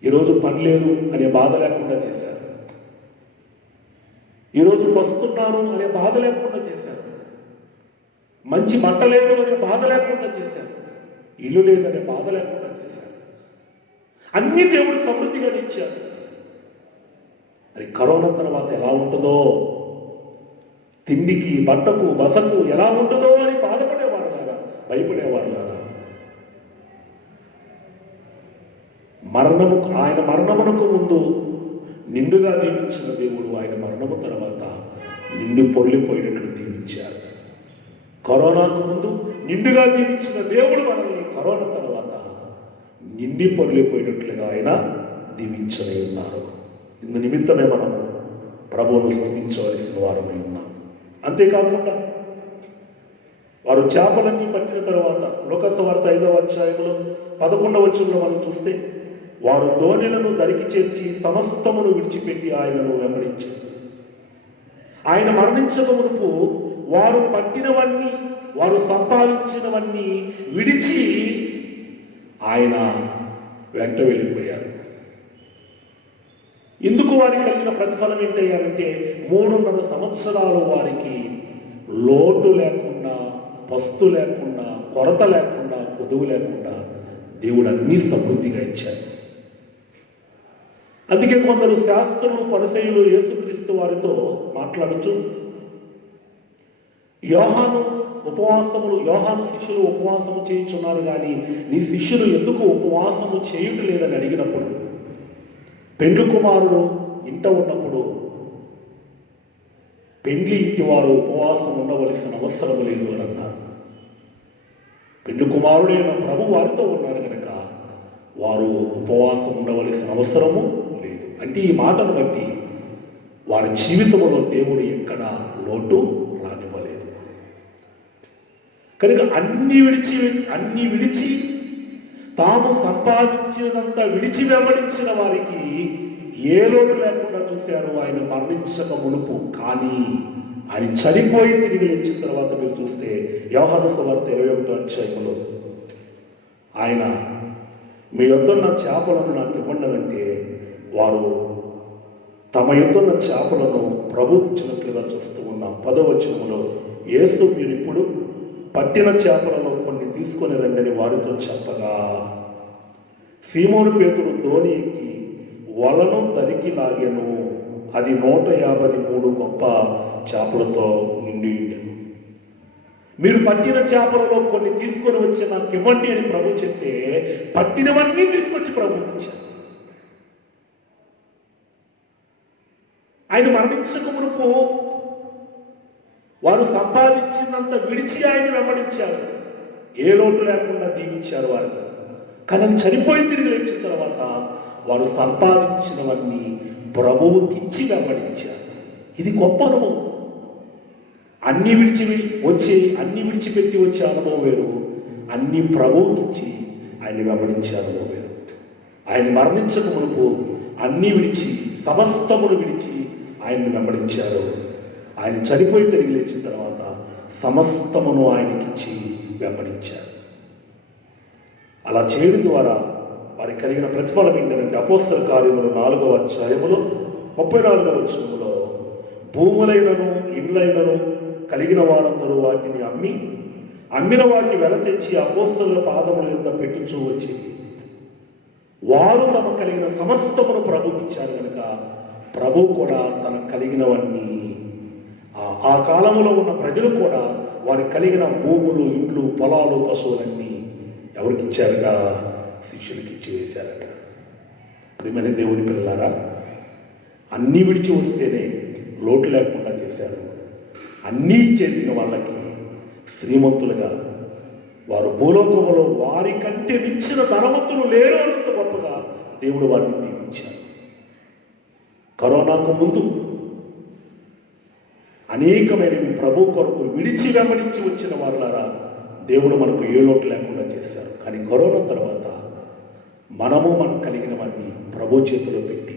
ఈరోజు పని లేదు అనే బాధ లేకుండా చేశారు. ఈరోజు పస్తున్నాను అనే బాధ లేకుండా చేశారు. మంచి బట్ట లేదు అనే బాధ లేకుండా చేశారు. ఇల్లు లేదనే బాధ లేకుండా చేశారు. అన్ని దేవుడు సమృద్ధిగా ఇచ్చారు. అది కరోనా తర్వాత ఎలా ఉంటుందో, తిండికి బట్టకు బసకు ఎలా ఉంటుందో అని బాధపడేవారు కాదా, భయపడేవారు కాదా? ఆయన మరణమునకు ముందు నిండుగా దీవించిన దేవుడు ఆయన మరణము తర్వాత నిండి పొర్లిపోయేటట్లు దీవించారు. కరోనాకు ముందు నిండుగా దీవించిన దేవుడు మనల్ని కరోనా తర్వాత నిండి పొర్లిపోయేటట్లుగా ఆయన దీవించనే ఉన్నారు. ఇందు నిమిత్తమే మనము ప్రభువును స్తుతించవలసిన వారమై ఉన్నాం. అంతేకాకుండా వారు చేపలన్నీ పట్టిన తర్వాత లోకసువార్త 5వ అధ్యాయంలో 11వ వచనంలో మనం చూస్తే వారు దోణెలను దరికి చేర్చి సమస్తమును విడిచిపెట్టి ఆయనను వెంబడించారు. ఆయన మరణించక మునుపు వారు పట్టినవన్నీ, వారు సంపాదించినవన్నీ విడిచి ఆయన వెంట వెళ్ళిపోయారు. ఎందుకు వారికి కలిగిన ప్రతిఫలం ఏంటయ్యారంటే 3.5 సంవత్సరాలు వారికి లోటు లేకుండా, పస్తు లేకుండా, కొరత లేకుండా, కొదువు లేకుండా దేవుడు అన్నీ సమృద్ధిగా ఇచ్చారు. అందుకే కొందరు శాస్త్రులు, పరిసయ్యులు యేసుక్రీస్తు వారితో మాట్లాడుచు యోహాను శిష్యులు ఉపవాసము చేయుచున్నారు కానీ నీ శిష్యులు ఎందుకు ఉపవాసము చేయుటలేదని అడిగినప్పుడు, పెండ్లి కుమారుడు ఇంట ఉన్నప్పుడు పెండ్లి ఇంటి వారు ఉపవాసం ఉండవలసిన అవసరం లేదు అని అన్నారు. పెండ్లి కుమారుడైన ప్రభు వారితో ఉన్నారు కనుక వారు ఉపవాసం ఉండవలసిన అవసరము లేదు. అంటే ఈ మాటను బట్టి వారి జీవితంలో దేవుడు ఎక్కడా లోటు రానివ్వలేదు. కనుక అన్ని విడిచి తాము సంపాదించినదంతా విడిచి వెంబడించిన వారికి ఏ లోటు లేకుండా చూశారు ఆయన మరణించక మునుపు. కానీ ఆయన చనిపోయి తిరిగి లేచిన తర్వాత మీరు చూస్తే యోహాను సువార్త 21వ అధ్యాయంలో ఆయన మీ యొద్దన్న చేపలను నాకు ఇవ్వండి, వారు తమ యొద్దన్న చేపలను ప్రభువుకి ఇచ్చినట్లుగా చూస్తూ ఉన్న 10వ వచనంలో యేసు మీరు ఇప్పుడు పట్టిన చేపలలో కొన్ని తీసుకొని రండి వారితో చెప్పగా సీమోను పేతురు దోణి ఎక్కి వలను దరికి లాగెను. అది 153 గొప్ప చేపలతో నిండి ఉండెను. మీరు పట్టిన చేపలలో కొన్ని తీసుకొని వచ్చి నాకు ఇవ్వండి అని ప్రభు చెప్తే పట్టినవన్నీ తీసుకొచ్చి ప్రభుకి ఇచ్చారు. ఆయన మరణించక మునుపు వారు సంపాదించినంత విడిచి ఆయన వెంబడించారు. ఏ లోటు లేకుండా దీవించారు వారిని. కానీ చనిపోయి తిరిగి లేచిన తర్వాత వారు సంపాదించినవన్నీ ప్రభువుకిచ్చి వెంబడించారు. ఇది గొప్ప అనుభవం. అన్ని విడిచిపెట్టి వచ్చే అనుభవం వేరు, అన్ని ప్రభువుకిచ్చి ఆయన్ని వెంబడించే అనుభవం వేరు. ఆయన మరణించక మునుపు అన్ని విడిచి, సమస్తమును విడిచి ఆయన్ని వెంబడించారు. ఆయన చనిపోయి తిరిగి లేచిన తర్వాత సమస్తమును ఆయనకిచ్చి వెంబడించారు. అలా చేయడం ద్వారా వారికి కలిగిన ప్రతిఫలం ఏంటంటే అపోస్తల కార్యములు 4వ అధ్యాయములో 34వ వచనములో భూములైనను ఇండ్లైనను కలిగిన వారందరూ వాటిని అమ్మిన వాటి వెల తెచ్చి అపోస్తలుల పాదముల యొద్ద పెట్టుచూ వచ్చి వారు తమ కలిగిన సమస్తమును ప్రభువుకి ఇచ్చారు కనుక ప్రభు కూడా తనకు కలిగినవన్నీ ఆ కాలంలో ఉన్న ప్రజలు కూడా వారికి కలిగిన భూములు, ఇండ్లు, పొలాలు, పశువులన్నీ ఎవరికి ఇచ్చారట? శిష్యులకి ఇచ్చి వేశారట. ప్రియమైన దేవుని పిల్లలారా, అన్నీ విడిచి వస్తేనే లోటు లేకుండా చేశారు. అన్నీ ఇచ్చేసిన వాళ్ళకి శ్రీమంతులుగా వారు భూలోకములో వారి కంటే మించిన ధనవంతులు లేరు అనంత గొప్పగా దేవుడు వారిని దీవించారు. కరోనాకు ముందు అనేకమైనవి ప్రభు కొరకు విడిచి వెంబడించి వచ్చిన వారులారా దేవుడు మనకు ఏ లోటు లేకుండా చేశారు. కానీ కరోనా తర్వాత మనము మనకు కలిగినవన్నీ ప్రభు చేతిలో పెట్టి,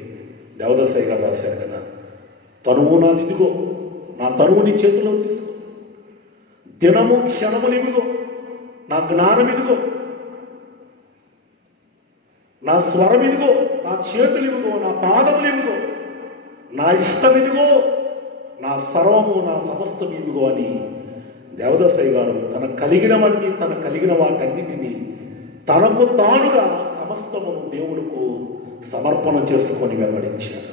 దేవదాసయ్య గారు రాశారు కదా, తనువు నాది ఇదిగో, నా తనువు నీ చేతిలో తీసుకో, దినము క్షణములు ఇదిగో, నా జ్ఞానం ఇదిగో, నా స్వరం ఇదిగో, నా చేతులు ఇదిగో, నా పాదములు ఇదిగో, నా ఇష్టం ఇదిగో, నా సర్వము, నా సమస్తం ఇదిగో అని దేవదాసయ్య గారు తనకు కలిగిన వాటన్నిటినీ తనకు తానుగా సమస్తమును దేవుడుకు సమర్పణ చేసుకొని వెంబడించారు.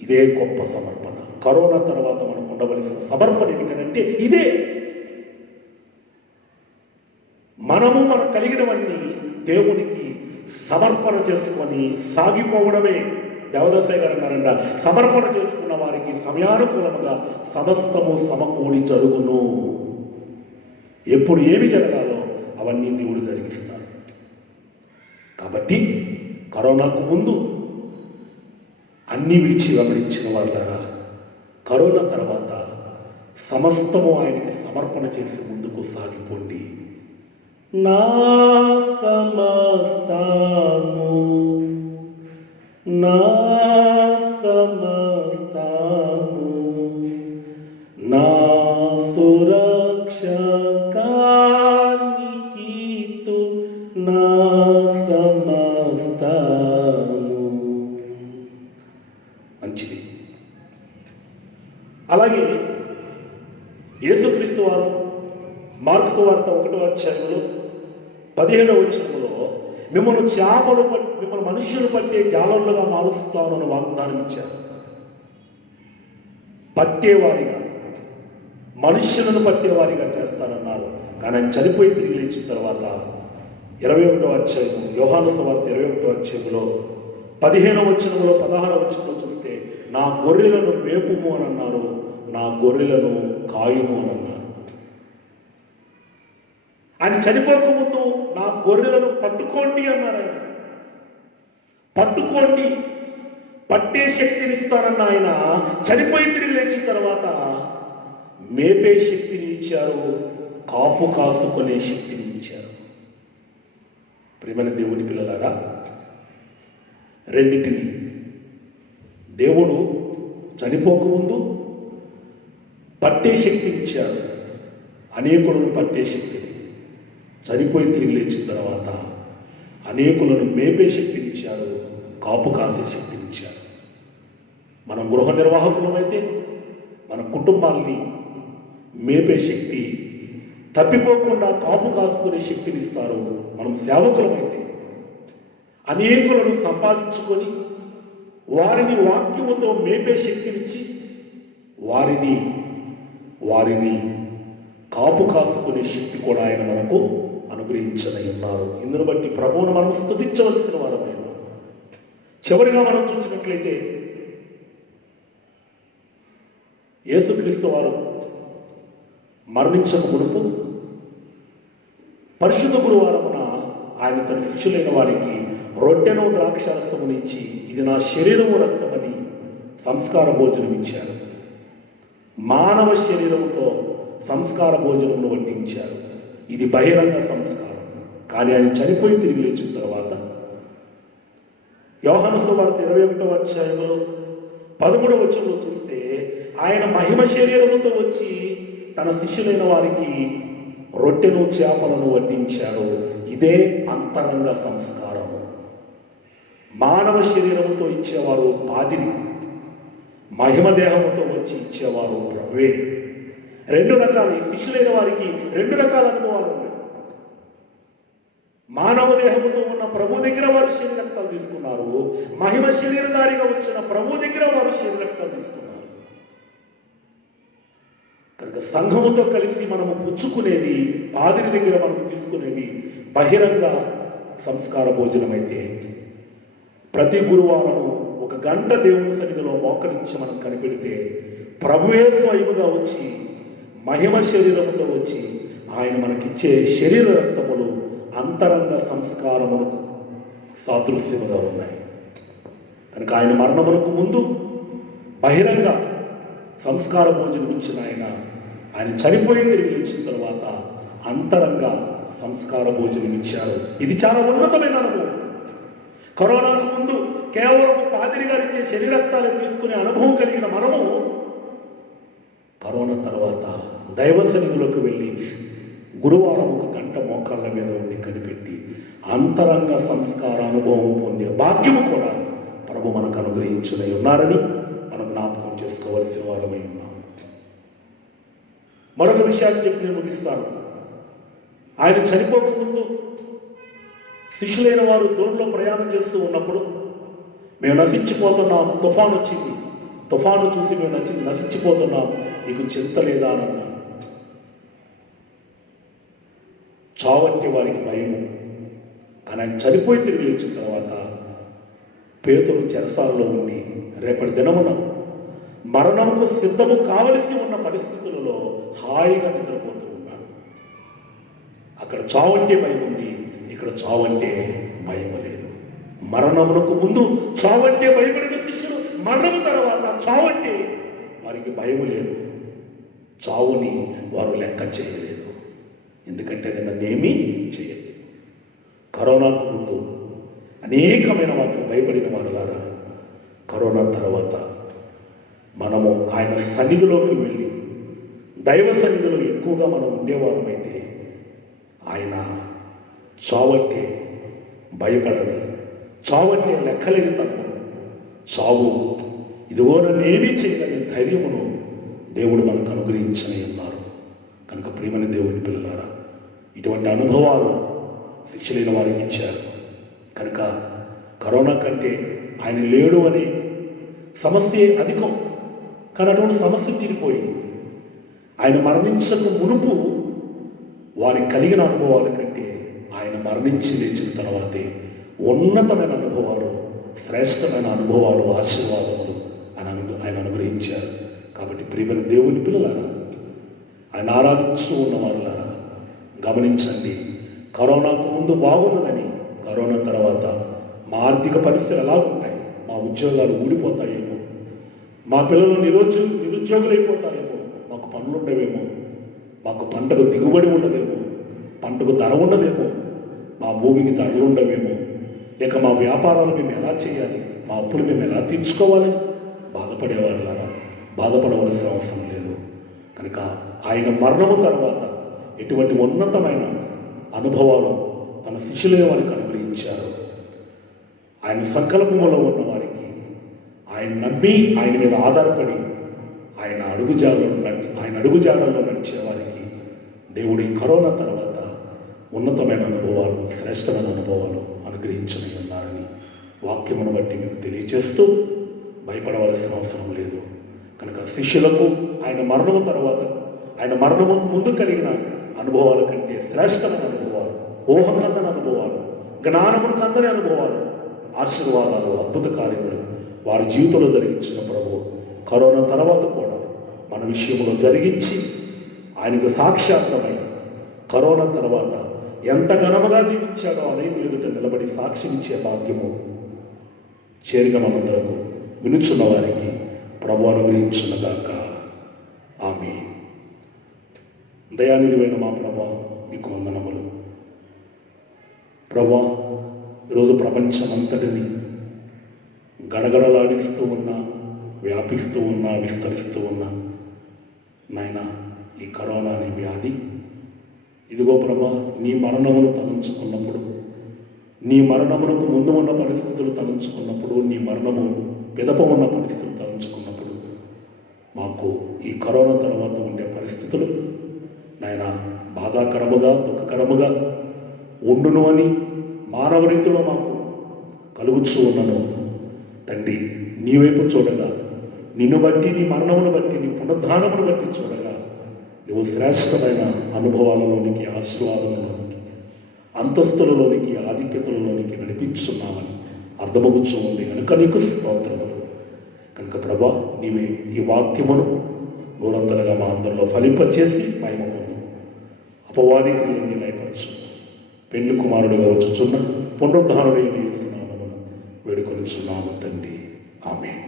ఇదే గొప్ప సమర్పణ. కరోనా తర్వాత మనకు ఉండవలసిన సమర్పణ ఏమిటంటే ఇదే. మనకు కలిగినవన్నీ దేవునికి సమర్పణ చేసుకొని సాగిపోవడమే. దేవదాసయ్య గారు అన్నారంట, సమర్పణ చేసుకున్న వారికి సమయానుకూలముగా సమస్తము సమకూడి జరుగును. ఎప్పుడు ఏమి జరగాలో అవన్నీ దేవుడు జరిగిస్తాడు. కాబట్టి కరోనాకు ముందు అన్నీ విడిచి వెంబడించిన వాళ్ళారా, కరోనా తర్వాత సమస్తము ఆయనకి సమర్పణ చేసి ముందుకు సాగిపోండి. నా సమస్తము, నా సమస్తము, నా సురక్షకానికీతు నా సమస్తము. మంచిది. అలాగే యేసుక్రీస్తు వారు మార్కు సువార్త 1వ అధ్యాయంలో 15వ వచనంలో మిమ్మల్ని మనుష్యులు పట్టే జాలర్లుగా మారుస్తానని వాగ్దానం ఇచ్చారు. పట్టేవారిగా, మనుష్యులను పట్టేవారిగా చేస్తానన్నారు. కానీ ఆయన చనిపోయి తిరిగి లేచిన తర్వాత 21వ అధ్యాయం యోహాను సువార్త 21వ అధ్యాయంలో 15వ వచనంలో 16వ వచనంలో చూస్తే నా గొర్రెలను మేపుము అని అన్నారు, నా గొర్రెలను కాయుము అని అన్నారు. ఆయన చనిపోకముందు నా గొర్రెలను పట్టుకోండి అన్నారు. ఆయన పట్టుకోండి, పట్టే శక్తిని ఇస్తానన్న ఆయన చనిపోయి తిరిగి లేచిన తర్వాత మేపే శక్తిని ఇచ్చారు, కాపు కాసుకునే శక్తిని ఇచ్చారు. ప్రియమైన దేవుని పిల్లలారా, రెండింటిని దేవుడు చనిపోకముందు పట్టే శక్తిని ఇచ్చారు, అనేకులను పట్టే శక్తిని. చనిపోయి తిరిగి లేచిన తర్వాత అనేకులను మేపే శక్తిని ఇచ్చారు, కాపు కాసే శక్తిని ఇచ్చారు. మనం గృహ నిర్వాహకులమైతే మన కుటుంబాల్ని మేపే శక్తి, తప్పిపోకుండా కాపు కాసుకునే శక్తిని ఇస్తారు. మనం సేవకులమైతే అనేకులను సంపాదించుకొని వారిని వాక్యముతో మేపే శక్తినిచ్చి వారిని కాపు కాసుకునే శక్తి కూడా ఆయన మనకు అనుగ్రహించనై ఉన్నారు. ఇందును బట్టి ప్రభువును మనం స్తుతించవలసిన వారమే. చివరిగా మనం చూసినట్లయితే యేసుక్రీస్తు వారు మరణించక మునుపు పరిశుద్ధ గురువారమున ఆయన తన శిష్యులైన వారికి రొట్టెను ద్రాక్షారసమును ఇచ్చి ఇది నా శరీరము రక్తమని సంస్కార భోజనం ఇచ్చారు. మానవ శరీరముతో సంస్కార భోజనమును వడ్డించారు. ఇది బహిరంగ సంస్కారం. కానీ ఆయన చనిపోయి తిరిగి లేచిన తర్వాత యోహాను సువార్త 21వ అధ్యాయంలో 13వ వచనంలో చూస్తే ఆయన మహిమ శరీరముతో వచ్చి తన శిష్యులైన వారికి రొట్టెను చేపలను వడ్డించారు. ఇదే అంతరంగ సంస్కారము. మానవ శరీరముతో ఇచ్చేవారు పాదిరి, మహిమ దేహముతో వచ్చి ఇచ్చేవారు ప్రభువే. రెండు రకాలు, ఈ శిష్యులైన వారికి రెండు రకాల అనుభవాలు ఉన్నాయి. మానవ దేహముతో ఉన్న ప్రభు దగ్గర వారు శరీరక్తాలు తీసుకున్నారు, మహిమ శరీరధారిగా వచ్చిన ప్రభు దగ్గర వారు శరీరక్తాలు తీసుకున్నారు. కనుక సంఘముతో కలిసి మనము పుచ్చుకునేది, పాదిరి దగ్గర మనం తీసుకునేవి బహిరంగ సంస్కార భోజనం అయితే, ప్రతి గురువారము 1 గంట దేవుని సన్నిధిలో మోకరించి మనం కనిపెడితే ప్రభువే స్వయముగా వచ్చి మహిమ శరీరముతో వచ్చి ఆయన మనకిచ్చే శరీర రక్తములు అంతరంగ సంస్కారములకు సాదృశ్యముగా ఉన్నాయి. కనుక ఆయన మరణమునకు ముందు బహిరంగ సంస్కార భోజనం ఇచ్చిన ఆయన చనిపోయి తిరిగి లేచిన తర్వాత అంతరంగ సంస్కార భోజనం ఇచ్చారు. ఇది చాలా ఉన్నతమైన అనుభవం. కరోనాకు ముందు కేవలము పాదిరి గారు ఇచ్చే శరీరక్తాలు తీసుకునే అనుభవం కలిగిన మనము కరోనా తర్వాత దైవ సన్నిధిలోకి వెళ్ళి గురువారం 1 గంట మోకాళ్ళ మీద ఉండి కనిపెట్టి అంతరంగ సంస్కార అనుభవం పొందే భాగ్యము కూడా ప్రభు మనకు అనుగ్రహించునై ఉన్నారని మనం జ్ఞాపకం చేసుకోవలసిన వారమై ఉన్నాం. మరొక విషయాన్ని చెప్పి నేను ముగిస్తాను. ఆయన చనిపోకముందు శిష్యులైన వారు దోణిలో ప్రయాణం చేస్తూ ఉన్నప్పుడు మేము నశించిపోతున్నాం, తుఫాను వచ్చింది, తుఫాను చూసి మేము నశించిపోతున్నాం, నీకు చింత లేదా అని అన్నాను. చావంటి వారికి భయము, కానీ ఆయన చనిపోయి తిరిగి లేచిన తర్వాత పేతురు చెరసాలలో ఉండి రేపటి దినమున మరణముకు సిద్ధము కావలసి ఉన్న పరిస్థితులలో హాయిగా నిద్రపోతూ ఉన్నాడు. అక్కడ చావంటే భయం ఉంది, ఇక్కడ చావంటే భయం లేదు. మరణమునకు ముందు చావంటే భయపడిన శిష్యులు మరణము తర్వాత చావంటే వారికి భయం లేదు. చావుని వారు లెక్క చేయలేదు, ఎందుకంటే అది నన్నేమీ చేయలేదు. కరోనాకు ముందు అనేకమైన వాటిని భయపడిన వారులారా, కరోనా తర్వాత మనము ఆయన సన్నిధిలోకి వెళ్ళి దైవ సన్నిధిలో ఎక్కువగా మనం ఉండేవారమైతే ఆయన చావంటే భయపడని, చావంటే లెక్కలేని తనమును, చావు ఇదిగో నన్నేమీ చేయలేని ధైర్యమును దేవుడు మనకు అనుగ్రహించని ఉన్నారు. కనుక ప్రియమైన దేవుని పిల్లలారా, ఇటువంటి అనుభవాలు శిక్షలైన వారికి ఇచ్చారు. కనుక కరోనా కంటే ఆయన లేడు అనే సమస్య అధికం, కానీ అటువంటి సమస్య తీరిపోయింది. ఆయన మరణించక మునుపు వారికి కలిగిన అనుభవాల కంటే ఆయన మరణించి లేచిన తర్వాతే ఉన్నతమైన అనుభవాలు, శ్రేష్టమైన అనుభవాలు, ఆశీర్వాదములు ఆయన అనుగ్రహించారు. కాబట్టి ప్రియమైన దేవుని పిల్లలారా, ఆయన ఆరాధించు ఉన్నవారులారా, గమనించండి. కరోనాకు ముందు బాగున్నదని, కరోనా తర్వాత మా ఆర్థిక పరిస్థితులు ఎలా ఉంటాయి, మా ఉద్యోగాలు ఊడిపోతాయేమో, మా పిల్లలు నిరుద్యోగులైపోతారేమో, మాకు పనులు ఉండవేమో, మాకు పంటకు దిగుబడి ఉండదేమో, పంటకు ధర ఉండదేమో, మా భూమికి ధరలు ఉండవేమో, లేక మా వ్యాపారాలు మేము ఎలా చేయాలి, మా అప్పులు మేము ఎలా తీర్చుకోవాలని బాధపడేవారులారా, బాధపడవలసిన అవసరం లేదు. కనుక ఆయన మరణము తర్వాత ఎటువంటి ఉన్నతమైన అనుభవాలు తన శిష్యులే వారికి అనుగ్రహించారు. ఆయన సంకల్పములో ఉన్న వారికి, ఆయన నమ్మి ఆయన మీద ఆధారపడి ఆయన అడుగుజాడల్లో నడిచే వారికి దేవుడు ఈ కరోనా తర్వాత ఉన్నతమైన అనుభవాలు, శ్రేష్టమైన అనుభవాలు అనుగ్రహించని ఉన్నారని వాక్యమును బట్టి మీకు తెలియజేస్తూ భయపడవలసిన అవసరం లేదు. కనుక శిష్యులకు ఆయన మరణము తర్వాత, ఆయన మరణముకు ముందు కలిగిన అనుభవాల కంటే శ్రేష్టమైన అనుభవాలు, ఊహకందని అనుభవాలు, జ్ఞానమునకు అందని అనుభవాలు, ఆశీర్వాదాలు, అద్భుత కార్యములు వారి జీవితంలో జరిగించిన ప్రభువు కరోనా తర్వాత కూడా మన విషయంలో జరిగించి ఆయనకు సాక్షార్థమై కరోనా తర్వాత ఎంత ఘనముగా దీవించాడో అనేకులు ఎదుట నిలబడి సాక్ష్యం ఇచ్చే భాగ్యము చేరిన మనందరము వినుచున్న వారికి ప్రభు అనుగ్రహించున్నగాక. ఆమేన్. దయానిధివైన మా ప్రభా, మీకు వందనములు. ప్రభా, ఈరోజు ప్రపంచమంతటిని గడగడలాడిస్తూ ఉన్నా, వ్యాపిస్తూ ఉన్నా, విస్తరిస్తూ ఉన్నా నాయన ఈ కరోనా అనే వ్యాధి, ఇదిగో ప్రభా, నీ మరణమును తలంచుకున్నప్పుడు, నీ మరణమునకు ముందు ఉన్న పరిస్థితులు తలంచుకున్నప్పుడు, నీ మరణము పిదప ఉన్న పరిస్థితులు తలంచుకున్నప్పుడు మాకు ఈ కరోనా తర్వాత ఉండే పరిస్థితులు నాయన బాధాకరముగా, దుఃఖకరముగా ఉండును అని మానవ రీతిలో మాకు కలుగుచూ ఉన్నను తండ్రి. నీ వైపు చూడగా, నిన్ను బట్టి, నీ మరణమును బట్టి, నీ పునరుద్ధానమును బట్టి చూడగా నువ్వు శ్రేష్టమైన అనుభవాలలోనికి, ఆశీర్వాదంలోనికి, అంతస్తులలోనికి, ఆధిక్యతలలోనికి నడిపించున్నామని అర్థమగుచ్చు ఉంది. కనుక నీకు స్తోత్రములు. కనుక ప్రభా, నీవే ఈ వాక్యమును నూరంతలుగా మా అందరిలో ఫలింపచేసి మహిమ పొందు. అపవాది క్రియలన్నీ లయపరచు. పెండ్లి కుమారుడిగా వచ్చుచున్న పునరుద్ధానుడైన యేసు నామమున వేడుకొనిచున్నాము తండ్రి. ఆమేన్.